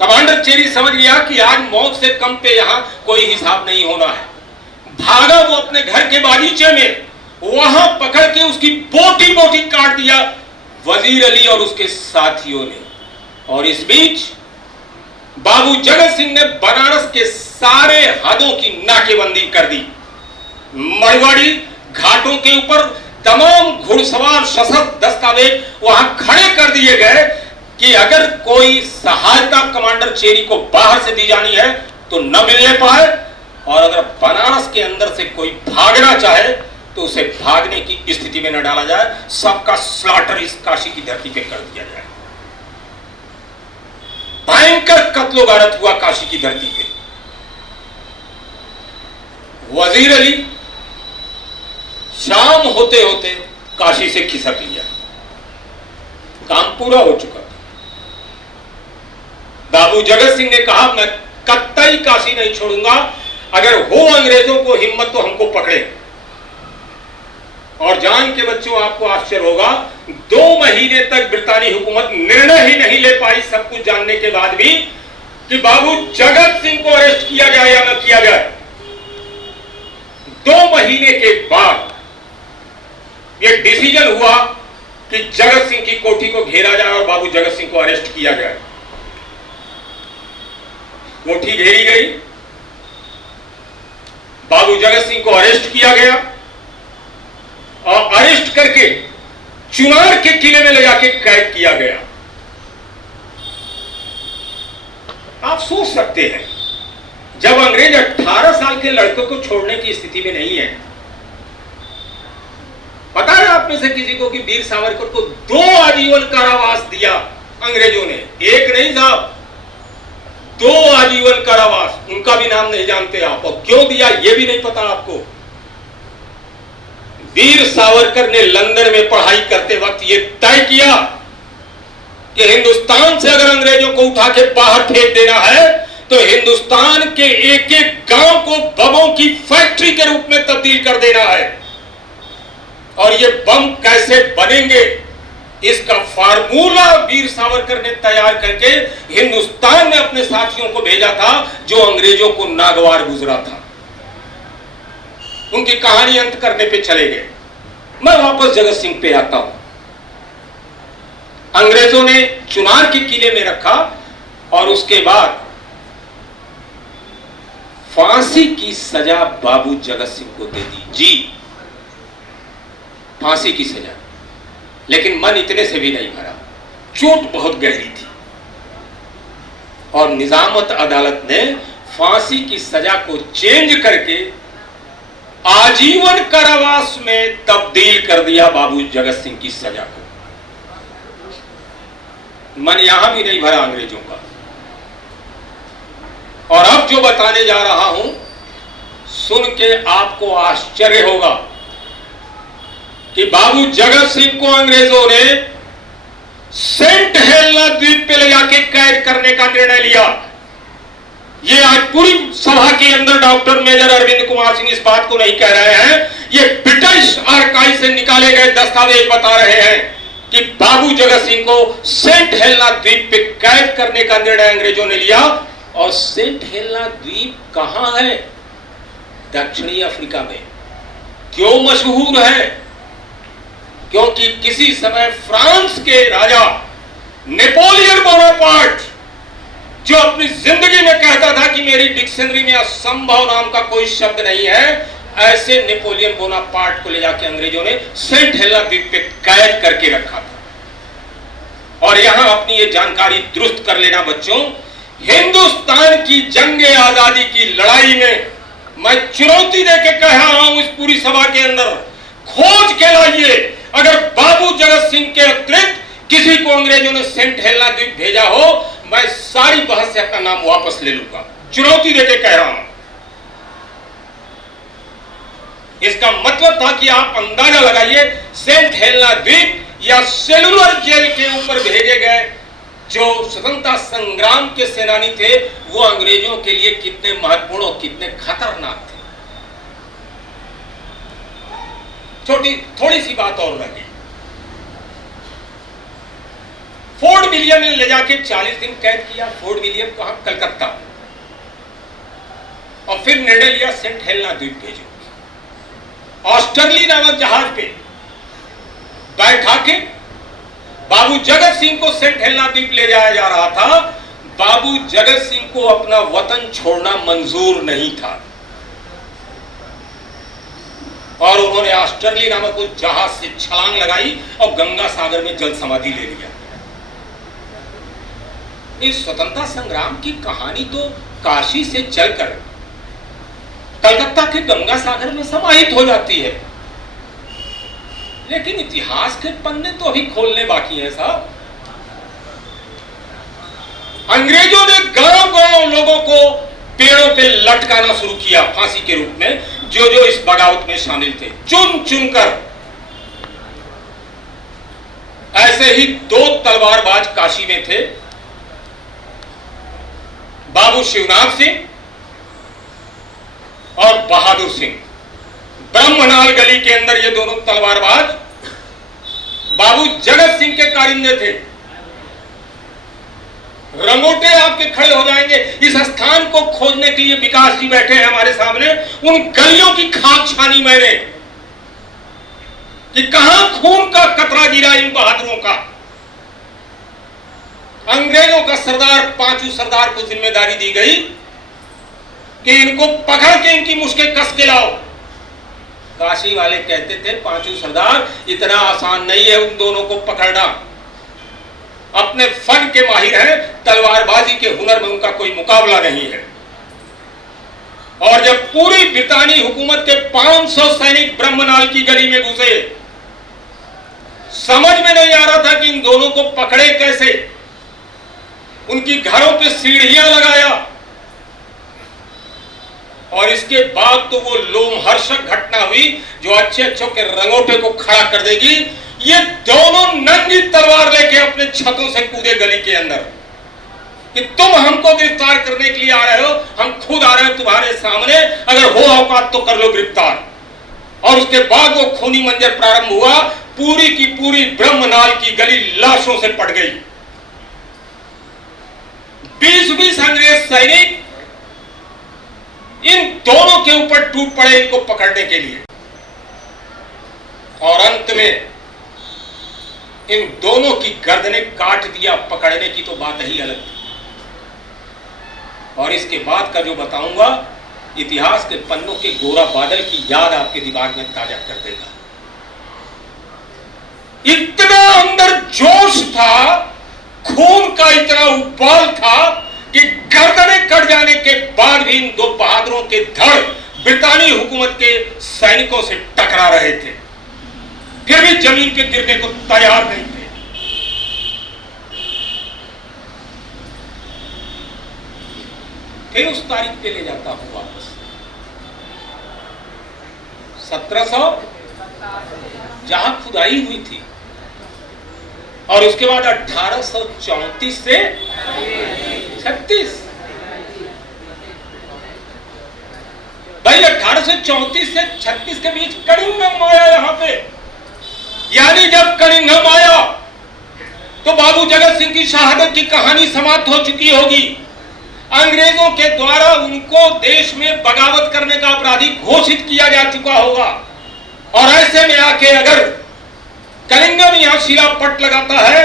कमांडर चेरी समझ गया कि आज मौत से कम पे यहां कोई हिसाब नहीं होना है। भागा वो अपने घर के बागीचे में, वहां पकड़ के उसकी बोटी बोटी काट दिया वजीर अली और उसके साथियों ने। और इस बीच बाबू जगत सिंह ने बनारस के सारे हदों की नाकेबंदी कर दी। मड़वाड़ी घाटों के ऊपर तमाम घुड़सवार सशस्त्र दस्तावेज वहां खड़े कर दिए गए कि अगर कोई सहायता कमांडर चेरी को बाहर से दी जानी है तो न मिलने पाए, और अगर बनारस के अंदर से कोई भागना चाहे तो उसे भागने की स्थिति में न डाला जाए, सबका स्लॉटर इस काशी की धरती पे कर दिया जाए। भयंकर कत्लो गारत हुआ काशी की धरती पे। वजीर अली शाम होते होते काशी से खिसक लिया, काम पूरा हो चुका। बाबू जगत सिंह ने कहा मैं कतई काशी नहीं छोड़ूंगा, अगर हो अंग्रेजों को हिम्मत तो हमको पकड़े। और जान के बच्चों आपको आश्चर्य होगा, 2 महीने तक ब्रितानी हुकूमत निर्णय ही नहीं ले पाई, सब कुछ जानने के बाद भी, कि बाबू जगत सिंह को अरेस्ट किया जाए या न किया जाए। 2 महीने के बाद यह डिसीजन हुआ कि जगत सिंह की कोठी को घेरा जाए और बाबू जगत सिंह को अरेस्ट किया जाए। कोठी घेरी गई, बाबू जगत सिंह को अरेस्ट किया गया और अरेस्ट करके चुनार के किले में ले जाके कैद किया गया। आप सोच सकते हैं, जब अंग्रेज 18 साल के लड़कों को छोड़ने की स्थिति में नहीं है। पता है आप में से किसी को कि वीर सावरकर को 2 आजीवन कारावास दिया अंग्रेजों ने? एक नहीं साहब, 2 आजीवन कारावास। उनका भी नाम नहीं जानते आप, और क्यों दिया यह भी नहीं पता आपको। वीर सावरकर ने लंदन में पढ़ाई करते वक्त यह तय किया कि हिंदुस्तान से अगर अंग्रेजों को उठा के बाहर फेंक देना है तो हिंदुस्तान के एक एक गांव को बमों की फैक्ट्री के रूप में तब्दील कर देना है। और ये बम कैसे बनेंगे, इसका फार्मूला वीर सावरकर ने तैयार करके हिंदुस्तान में अपने साथियों को भेजा था, जो अंग्रेजों को नागवार गुजरा था। उनकी कहानी अंत करने पे चले गए। मैं वापस जगत सिंह पे आता हूं। अंग्रेजों ने चुनार के किले में रखा और उसके बाद फांसी की सजा बाबू जगत सिंह को दे दी। जी, फांसी की सजा। लेकिन मन इतने से भी नहीं भरा, चोट बहुत गहरी थी और निजामत अदालत ने फांसी की सजा को चेंज करके आजीवन कारावास में तब्दील कर दिया बाबू जगत सिंह की सजा को। मन यहां भी नहीं भरा अंग्रेजों का। और अब जो बताने जा रहा हूं, सुन के आपको आश्चर्य होगा कि बाबू जगत सिंह को अंग्रेजों ने सेंट हेलेना द्वीप पे ले जाके कैद करने का निर्णय लिया। ये आज पूरी सभा के अंदर डॉक्टर मेजर अरविंद कुमार सिंह इस बात को नहीं कह रहे हैं, ये ब्रिटिश आर्काइव से निकाले गए दस्तावेज बता रहे हैं कि बाबू जगत सिंह को सेंट हेलेना द्वीप पे कैद करने का निर्णय अंग्रेजों ने लिया। और सेंट हेलेना द्वीप कहां है? दक्षिणी अफ्रीका में। क्यों मशहूर है? क्योंकि किसी समय फ्रांस के राजा नेपोलियन बोनापार्ट, जो अपनी जिंदगी में कहता था कि मेरी डिक्शनरी में असंभव नाम का कोई शब्द नहीं है, ऐसे नेपोलियन बोनापार्ट को ले जाके अंग्रेजों ने सेंट हेलेना द्वीप पे कैद करके रखा था। और यहां अपनी ये जानकारी दुरुस्त कर लेना बच्चों, हिंदुस्तान की जंगे आजादी की लड़ाई में मैं चुनौती देके कह रहा हूं इस पूरी सभा के अंदर, खोज के लाइए, अगर बाबू जगत सिंह के अतिरिक्त किसी को अंग्रेजों ने सेंट हेलेना द्वीप भेजा हो, मैं सारी बहस से अपना नाम वापस ले लूंगा। चुनौती देके कह रहा हूं। इसका मतलब था कि आप अंदाजा लगाइए, सेंट हेलेना द्वीप या सेलुलर जेल के ऊपर भेजे गए जो स्वतंत्रता संग्राम के सेनानी थे, वो अंग्रेजों के लिए कितने महत्वपूर्ण और कितने खतरनाक थे। थोड़ी सी बात और लगी। फोर्ट विलियम ने ले जाके 40 दिन कैद किया। फोर्ट विलियम कहां? कलकत्ता। और फिर निर्णय लिया सेंट हेलेना द्वीप भेजो। ऑस्ट्रेलिया नामक जहाज पे बैठा के बाबू जगत सिंह को सेंट हेलेना द्वीप ले जाया जा रहा था। बाबू जगत सिंह को अपना वतन छोड़ना मंजूर नहीं था और उन्होंने ऑस्ट्रेलिया नामक उस जहाज से छलांग लगाई और गंगा सागर में जल समाधि ले लिया। इस स्वतंत्रता संग्राम की कहानी तो काशी से चलकर कलकत्ता के गंगा सागर में समाहित हो जाती है, लेकिन इतिहास के पन्ने तो अभी खोलने बाकी हैं साहब। अंग्रेजों ने गांव-गांव लोगों को पेड़ों पे लटकाना शुरू किया फांसी के रूप में, जो जो इस बगावत में शामिल थे, चुन चुन कर। ऐसे ही 2 तलवारबाज काशी में थे, बाबू शिवनाथ सिंह और बहादुर सिंह। ब्रह्मनाल गली के अंदर ये दोनों तलवारबाज बाबू जगत सिंह के कारिंदे थे। रंगोटे आपके खड़े हो जाएंगे। इस स्थान को खोजने के लिए विकास जी बैठे हैं हमारे सामने। उन गलियों की खाक छानी मैंने कि कहां खून का कतरा गिरा इन बहादुरों का। अंग्रेजों का सरदार पांचू सरदार को जिम्मेदारी दी गई कि इनको पकड़ के इनकी मुश्किल कस के लाओ। काशी वाले कहते थे पांचू सरदार इतना आसान नहीं है उन दोनों को पकड़ना, अपने फन के माहिर हैं, तलवारबाजी के हुनर में उनका कोई मुकाबला नहीं है। और जब पूरी ब्रितानी हुकूमत के 500 सैनिक ब्रह्मनाल की गली में घुसे, समझ में नहीं आ रहा था कि इन दोनों को पकड़े कैसे। उनकी घरों पे सीढ़ियां लगाया और इसके बाद तो वो लोमहर्षक घटना हुई जो अच्छे अच्छों के रंगोटे को खड़ा कर देगी। ये दोनों नंगी तलवार लेके अपने छतों से कूदे गली के अंदर कि तुम हमको गिरफ्तार करने के लिए आ रहे हो, हम खुद आ रहे हैं तुम्हारे सामने, अगर हो औकात तो कर लो गिरफ्तार। और उसके बाद वो खूनी मंजर प्रारंभ हुआ। पूरी की पूरी ब्रह्मनाल की गली लाशों से पट गई। 20-20 अंग्रेज सैनिक इन दोनों के ऊपर टूट पड़े इनको पकड़ने के लिए। और अंत में इन दोनों की गर्दनें काट दिया। पकड़ने की तो बात ही अलग थी। और इसके बाद का जो बताऊंगा, इतिहास के पन्नों के गोरा बादल की याद आपके दिमाग में ताजा कर देगा। इतना अंदर जोश था, खून का इतना उबाल था कि गर्दनें कट जाने के बाद भी इन 2 बहादुरों के धड़ ब्रितानी हुकूमत के सैनिकों से टकरा रहे थे, फिर भी जमीन पे गिरने को तैयार नहीं थे। फिर उस तारीख पे ले जाता हूं वापस। 1700 जहां खुदाई हुई थी और उसके बाद 1834 से 36। भाई 1834 से 36 के बीच कनिंघम आया यहां पे। यानी जब कनिंघम आया तो बाबू जगत सिंह की शहादत की कहानी समाप्त हो चुकी होगी। अंग्रेजों के द्वारा उनको देश में बगावत करने का अपराधी घोषित किया जा चुका होगा। और ऐसे में आके अगर कनिंघम यहां शिलापट लगाता है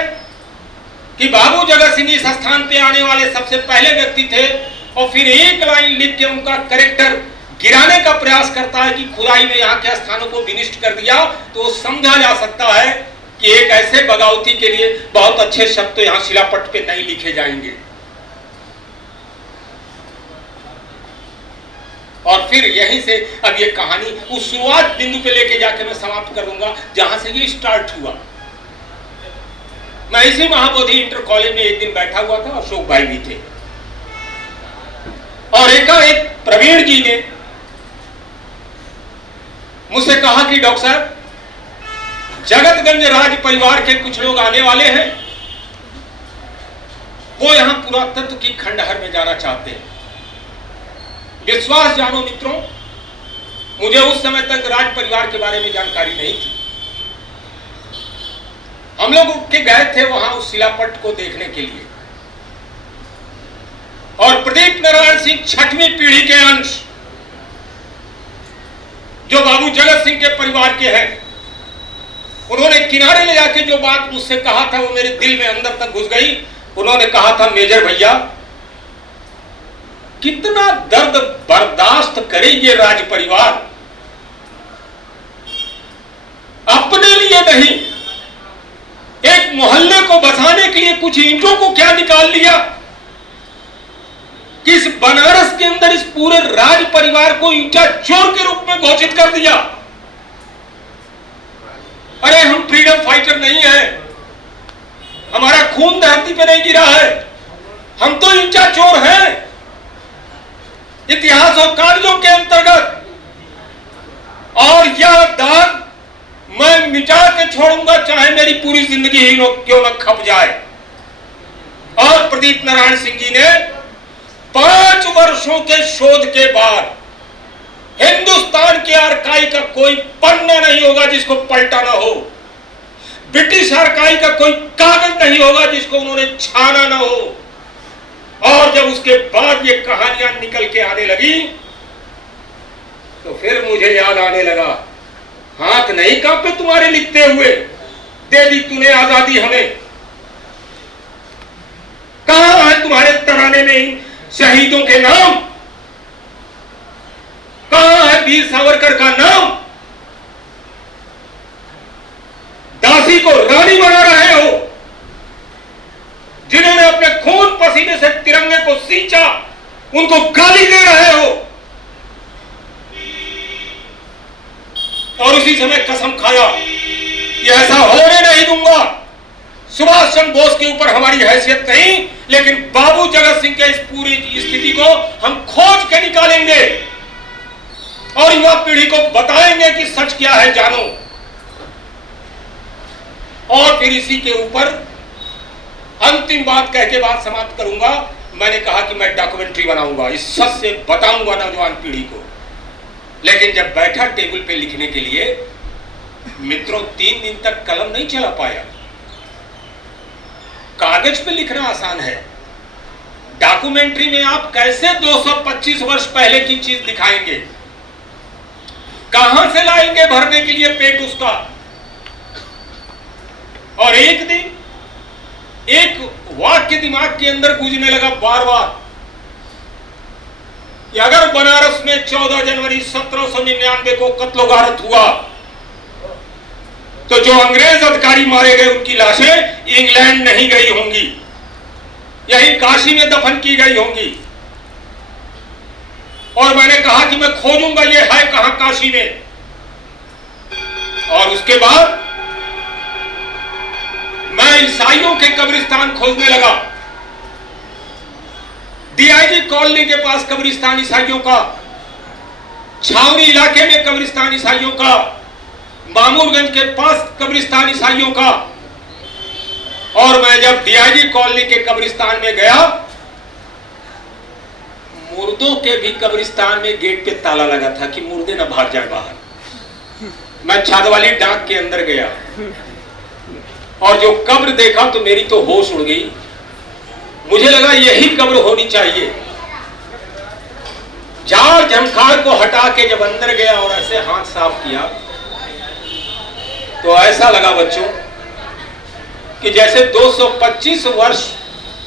कि बाबू जगत सिंह इस स्थान पे आने वाले सबसे पहले व्यक्ति थे, और फिर एक लाइन लिख के उनका कैरेक्टर गिराने का प्रयास करता है कि खुदाई में यहाँ के स्थानों को विनिष्ट कर दिया, तो समझा जा सकता है कि एक ऐसे बगावती के लिए बहुत अच्छे शब्द तो यहाँ शिलापट पे नहीं लिखे जाएंगे। और फिर यहीं से अब ये कहानी उस शुरुआत बिंदु पे लेके जाके मैं समाप्त कर दूंगा जहां से ये स्टार्ट हुआ। मैं इसी महाबोधि इंटर कॉलेज में एक दिन बैठा हुआ था, अशोक भाई भी थे, और एकाएक प्रवीण जी ने मुझसे कहा कि डॉक्टर साहब, जगतगंज राज परिवार के कुछ लोग आने वाले हैं, वो यहां पुरातत्व की खंडहर में जाना चाहते हैं। विश्वास जानो मित्रों, मुझे उस समय तक राज परिवार के बारे में जानकारी नहीं थी। हम लोग उठ के गए थे वहां उस शिलापट को देखने के लिए, और प्रदीप नारायण सिंह 6वीं पीढ़ी के अंश जो बाबू जगत सिंह के परिवार के हैं, उन्होंने किनारे ले जाके जो बात मुझसे कहा था वो मेरे दिल में अंदर तक घुस गई। उन्होंने कहा था, मेजर भैया कितना दर्द बर्दाश्त करे ये राज परिवार, अपने लिए नहीं, एक मोहल्ले को बसाने के लिए कुछ ईंटों को क्या निकाल लिया कि इस बनारस के अंदर इस पूरे राज परिवार को ईंटा चोर के रूप में घोषित कर दिया। अरे हम फ्रीडम फाइटर नहीं है, हमारा खून धरती पे नहीं गिरा है, हम तो ईंटा चोर हैं इतिहास और कार्यों के अंतर्गत। और यह दाग मैं मिटा के छोड़ूंगा, चाहे मेरी पूरी जिंदगी ही क्यों न खप जाए। और प्रदीप नारायण सिंह जी ने 5 वर्षों के शोध के बाद हिंदुस्तान के आर्काई का कोई पन्ना नहीं होगा जिसको पलटा ना हो, ब्रिटिश आर्काई का कोई कागज नहीं होगा जिसको उन्होंने छाना ना हो। और जब उसके बाद ये कहानियां निकल के आने लगी तो फिर मुझे याद आने लगा, हाथ नहीं कांपे तुम्हारे लिखते हुए, दे दी तूने आजादी हमें। कहां है तुम्हारे तराने में शहीदों के नाम, कहां है वीर सावरकर का नाम? दासी को रानी बना रहे हो, जिन्होंने अपने खून पसीने से तिरंगे को सींचा, उनको गाली दे रहे हो। और उसी समय कसम खाया कि ऐसा होने नहीं दूंगा। सुभाष चंद्र बोस के ऊपर हमारी हैसियत नहीं, लेकिन बाबू जगत सिंह के इस पूरी स्थिति को हम खोज के निकालेंगे और युवा पीढ़ी को बताएंगे कि सच क्या है, जानो। और फिर इसी के ऊपर अंतिम बात कह के बात समाप्त करूंगा। मैंने कहा कि मैं डॉक्यूमेंट्री बनाऊंगा, इस सच से बताऊंगा नौजवान पीढ़ी को। लेकिन जब बैठा टेबल पे लिखने के लिए, मित्रों 3 दिन तक कलम नहीं चला पाया। कागज पे लिखना आसान है, डॉक्यूमेंट्री में आप कैसे 225 वर्ष पहले की चीज दिखाएंगे? कहां से लाएंगे भरने के लिए पेट उसका? और एक दिन एक वाक्य दिमाग के अंदर गूंजने लगा बार बार कि अगर बनारस में 14 जनवरी 1799 को कत्लोगारत हुआ तो जो अंग्रेज अधिकारी मारे गए उनकी लाशें इंग्लैंड नहीं गई होंगी, यही काशी में दफन की गई होंगी। और मैंने कहा कि मैं खोजूंगा ये है कहां काशी में। और उसके बाद मैं ईसाइयों के कब्रिस्तान खोजने लगा। डीआईजी कॉलोनी के पास कब्रिस्तान ईसाइयों का, छावनी इलाके में कब्रिस्तान ईसाइयों का, मामूरगंज के पास कब्रिस्तान ईसाइयों का। और मैं जब डीआईजी कॉलोनी के कब्रिस्तान में गया, मुर्दों के भी कब्रिस्तान में गेट पे ताला लगा था कि मुर्दे न भाग जाए बाहर। मैं छादवाली डाक के अंदर गया और जो कब्र देखा तो मेरी तो होश उड़ गई। मुझे लगा यही कब्र होनी चाहिए। झाड़ झंखाड़ को हटा के जब अंदर गया और ऐसे हाथ साफ किया तो ऐसा लगा बच्चों कि जैसे 225 वर्ष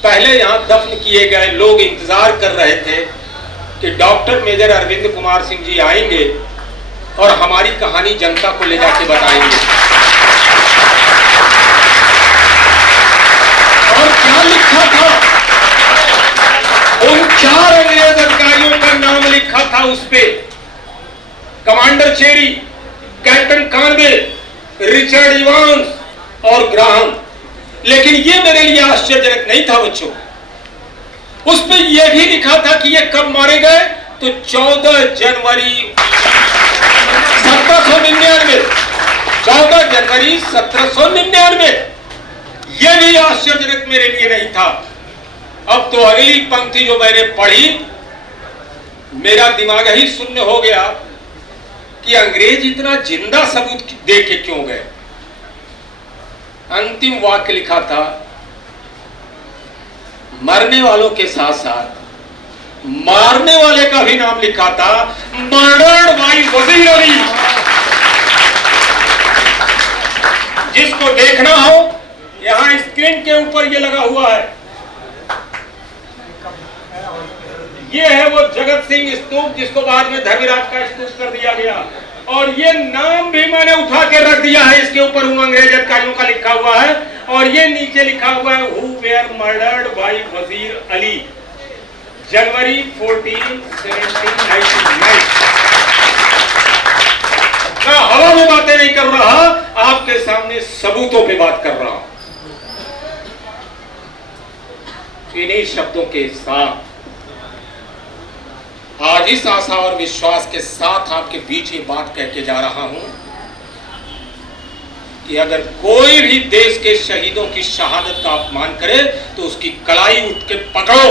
पहले यहां दफन किए गए लोग इंतजार कर रहे थे कि डॉक्टर मेजर अरविंद कुमार सिंह जी आएंगे और हमारी कहानी जनता को ले जाके बताएंगे। और क्या लिखा था? उन 4 अंग्रेज अधिकारियों का नाम लिखा था उस पे, commander Cherry, captain Conway, Richard Evans और ग्राहम। लेकिन ये मेरे लिए आश्चर्यजनक नहीं था बच्चों। उस पे यह भी लिखा था कि ये कब मारे गए, तो 14 जनवरी 1799। 14 जनवरी 1799। यह भी आश्चर्यजनक मेरे लिए नहीं था। अब तो अगली पंक्ति जो मैंने पढ़ी, मेरा दिमाग ही शून्य हो गया कि अंग्रेज इतना जिंदा सबूत दे के क्यों गए। अंतिम वाक्य लिखा था, मरने वालों के साथ साथ मारने वाले का भी नाम लिखा था, मर्डर्ड बाय वजीर अली। जिसको देखना हो यहां स्क्रीन के ऊपर ये लगा हुआ है। ये है वो जगत सिंह स्तूप जिसको बाद में धर्मराज का स्तूप कर दिया गया, और ये नाम भी मैंने उठा के रख दिया है, इसके ऊपर अंग्रेज अधिकारियों का लिखा हुआ है, और ये नीचे लिखा हुआ है हु वेयर मर्डर्ड बाय वजीर अली जनवरी 14, 1799। मैं हवा में बातें नहीं कर रहा, आपके सामने सबूतों पे बात कर रहा हूं। इन्हीं शब्दों के साथ आज इस आशा और विश्वास के साथ आपके बीच ये बात कह के जा रहा हूं कि अगर कोई भी देश के शहीदों की शहादत का अपमान करे तो उसकी कलाई उठ के पकड़ो।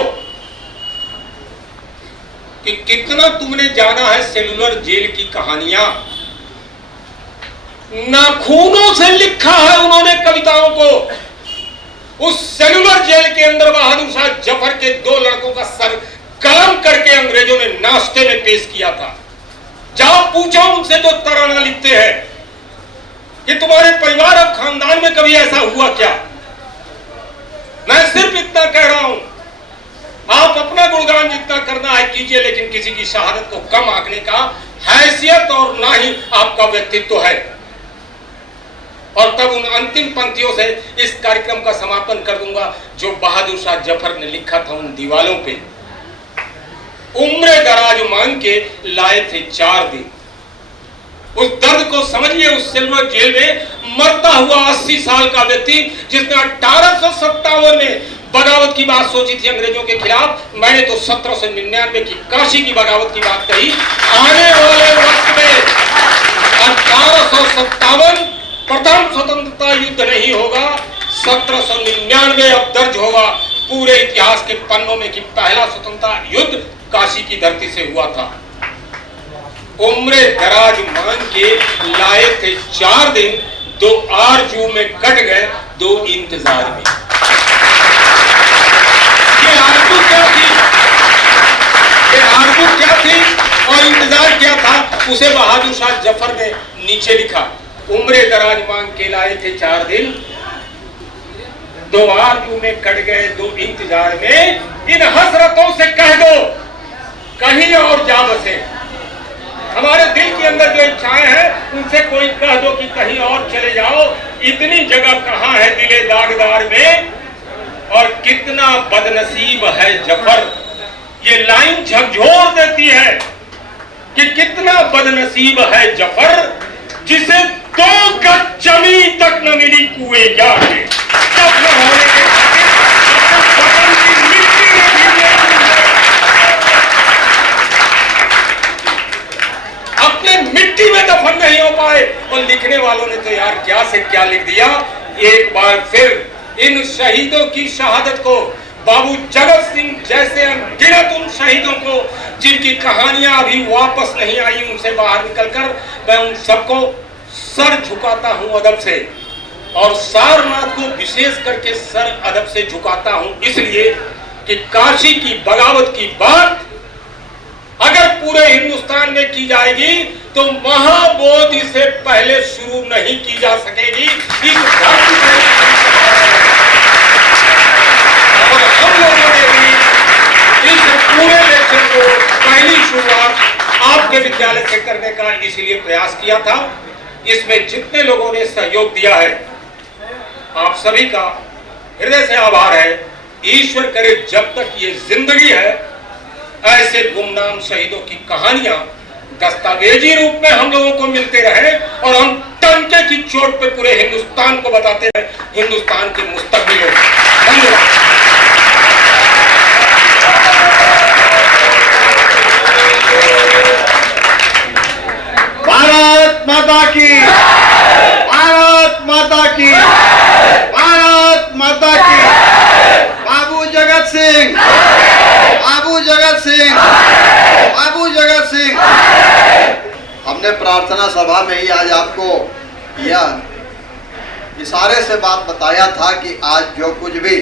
कि कितना तुमने जाना है सेलुलर जेल की कहानियां, नाखूनों से लिखा है उन्होंने कविताओं को। उस सेलुलर जेल के अंदर बहादुर शाह जफर के 2 लड़कों का सर कलम करके अंग्रेजों ने नाश्ते में पेश किया था। जाओ पूछो उनसे जो तराना लिखते हैं कि तुम्हारे परिवार और खानदान में कभी ऐसा हुआ क्या। मैं सिर्फ इतना कह रहा हूं, आप अपना गुणगान जितना करना है कीजिए, लेकिन किसी की शहादत को कम आंकने का हैसियत और ना ही आपका व्यक्तित्व है। और तब उन अंतिम पंक्तियों से इस कार्यक्रम का समापन कर दूंगा जो बहादुर शाह जफर ने लिखा था उन दीवालों पे। उम्र दराज मांग के लाए थे 4 दिन। उस दर्द को समझिए। उस सेलुलर जेल में मरता हुआ 80 साल का व्यक्ति जिसने 1857 में बगावत की बात सोची थी अंग्रेजों के खिलाफ, मैंने तो 1799 की काशी की बगावत की बात कही। आने वाले वक्त में 1857 प्रथम स्वतंत्रता युद्ध नहीं होगा, 1799 अब दर्ज होगा पूरे इतिहास के पन्नों में कि पहला स्वतंत्रता युद्ध काशी की धरती से हुआ था। उम्र दराज मांग के लाए थे 4 दिन, 2 आरजू में कट गए 2 इंतजार में। ये आरजू क्या थी, ये आरजू क्या थी और इंतजार क्या था, उसे बहादुर शाह जफर ने नीचे लिखा। उम्र दराज मांग के लाए थे 4 दिन, 2 आरजू में कट गए 2 इंतजार में। इन हसरतों से कह दो कहीं और जा बसे। हमारे दिल के अंदर जो इच्छाएं हैं उनसे कोई कह दो कि कहीं और चले जाओ। इतनी जगह कहां है दिले दागदार में, और कितना बदनसीब है जफर। ये लाइन झकझोर देती है कि कितना बदनसीब है जफर जिसे 2 गज जमीन तक न मिली कुएं जाके। दफन होने के अपने मिट्टी में दफन नहीं हो पाए। और लिखने वालों ने तो यार क्या से क्या लिख दिया। एक बार फिर इन शहीदों की शहादत को, बाबू जगत सिंह जैसे अनगिनत उन शहीदों को जिनकी कहानियां अभी वापस नहीं आई, उनसे बाहर निकलकर मैं उन सबको सर झुकाता हूं अदब से। और सारनाथ को विशेष करके सर अदब से झुकाता हूं इसलिए कि काशी की बगावत की बात अगर पूरे हिंदुस्तान में की जाएगी तो महाबोधि से पहले शुरू नहीं की जा सकेगी। इस धरती से और हम लोगों ने भी इस पूरे लेक्चर को पहली शुरुआत आपके विद्यालय से करने का इसलिए प्रयास किया था। इसमें जितने लोगों ने सहयोग दिया है आप सभी का हृदय से आभार है। ईश्वर करे जब तक ये जिंदगी है ऐसे गुमनाम शहीदों की कहानियां दस्तावेजी रूप में हम लोगों को मिलते रहे और हम टंके की चोट पे पूरे हिंदुस्तान को बताते रहे हिंदुस्तान के मुस्तकबिल को। धन्यवाद। भारत माता की, भारत माता की, भारत माता की। बाबू जगत सिंह, बाबू जगत सिंह, बाबू जगत सिंह। हमने प्रार्थना सभा में ही आज आपको यह इशारे से बात बताया था कि आज जो कुछ भी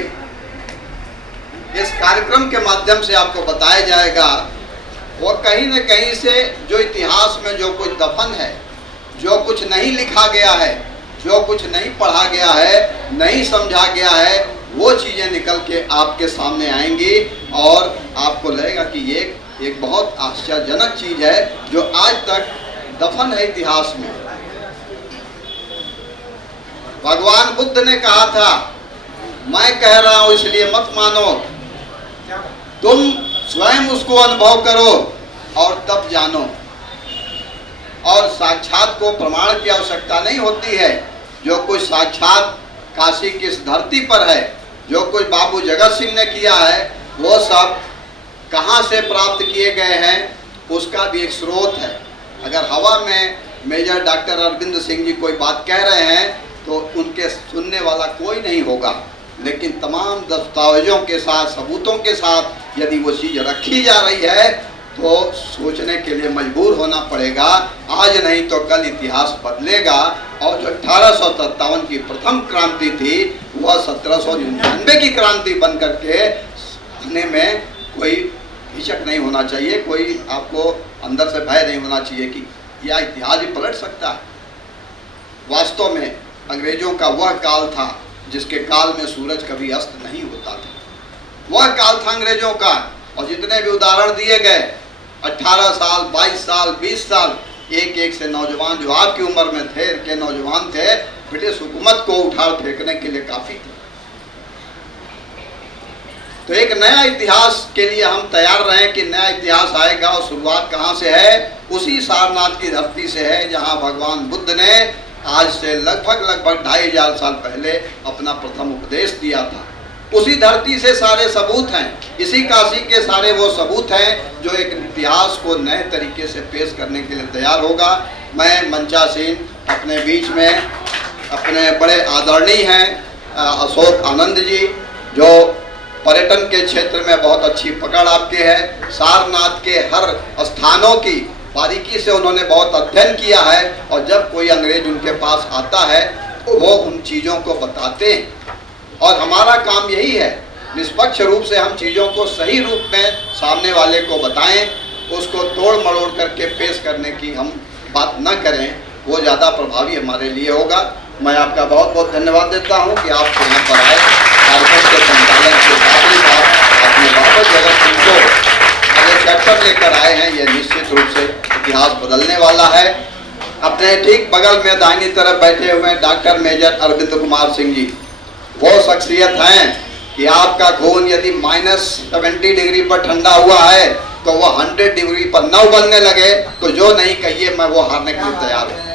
इस कार्यक्रम के माध्यम से आपको बताया जाएगा वो कहीं न कहीं से जो इतिहास में जो कुछ दफन है, जो कुछ नहीं लिखा गया है, जो कुछ नहीं पढ़ा गया है, नहीं समझा गया है, वो चीज़ें निकल के आपके सामने आएंगी और आपको लगेगा कि ये एक बहुत आश्चर्यजनक चीज़ है जो आज तक दफन है इतिहास में। भगवान बुद्ध ने कहा था, मैं कह रहा हूं इसलिए मत मानो, तुम स्वयं उसको अनुभव करो और तब जानो। और साक्षात को प्रमाण की आवश्यकता नहीं होती है। जो कुछ साक्षात काशी की इस धरती पर है, जो कुछ बाबू जगत सिंह ने किया है, वो सब कहाँ से प्राप्त किए गए हैं उसका भी एक स्रोत है। अगर हवा में मेजर डॉक्टर अरविंद सिंह जी कोई बात कह रहे हैं तो उनके सुनने वाला कोई नहीं होगा, लेकिन तमाम दस्तावेजों के साथ, सबूतों के साथ यदि वो चीज़ रखी जा रही है तो सोचने के लिए मजबूर होना पड़ेगा। आज नहीं तो कल इतिहास बदलेगा और जो 1857 की प्रथम क्रांति थी वह 1799 की क्रांति बन करके आने में कोई हिचक नहीं होना चाहिए, कोई आपको अंदर से भय नहीं होना चाहिए कि यह इतिहास ही पलट सकता है। वास्तव में अंग्रेजों का वह काल था जिसके काल में सूरज कभी अस्त नहीं होता था। वह काल था अंग्रेजों का, और जितने भी उदाहरण दिए गए 18 साल, 22 साल, 20 साल, एक एक से नौजवान जो आपकी उम्र में थे के नौजवान थे, ब्रिटिश हुकूमत को उठा फेंकने के लिए काफ़ी थे। तो एक नया इतिहास के लिए हम तैयार रहें कि नया इतिहास आएगा और शुरुआत कहाँ से है? उसी सारनाथ की धरती से है जहाँ भगवान बुद्ध ने आज से लगभग 2500 साल पहले अपना प्रथम उपदेश दिया था। उसी धरती से सारे सबूत हैं, इसी काशी के सारे वो सबूत हैं जो एक इतिहास को नए तरीके से पेश करने के लिए तैयार होगा। मैं मंचासीन अपने बीच में अपने बड़े आदरणीय हैं अशोक आनंद जी, जो पर्यटन के क्षेत्र में बहुत अच्छी पकड़ आपके है। सारनाथ के हर स्थानों की बारीकी से उन्होंने बहुत अध्ययन किया है, और जब कोई अंग्रेज उनके पास आता है तो वो उन चीज़ों को बताते हैं। और हमारा काम यही है, निष्पक्ष रूप से हम चीज़ों को सही रूप में सामने वाले को बताएं, उसको तोड़ मरोड़ करके पेश करने की हम बात न करें, वो ज़्यादा प्रभावी हमारे लिए होगा। मैं आपका बहुत बहुत धन्यवाद देता हूँ कि आप यहाँ पर आए। कार्यक्रम के संचालन के साथ ही साथ अपने बाबू जगत सिंह को अगर चैप्टर लेकर आए हैं, ये निश्चित रूप से इतिहास बदलने वाला है। अपने ठीक बगल में दाहिनी तरफ बैठे हुए डॉक्टर मेजर अरविंद कुमार सिंह जी, वो शख्सियत हैं कि आपका खून यदि -70 डिग्री पर ठंडा हुआ है तो वो 100 डिग्री पर न उबलने लगे तो जो नहीं कहिए मैं वो हारने के लिए तैयार हूँ।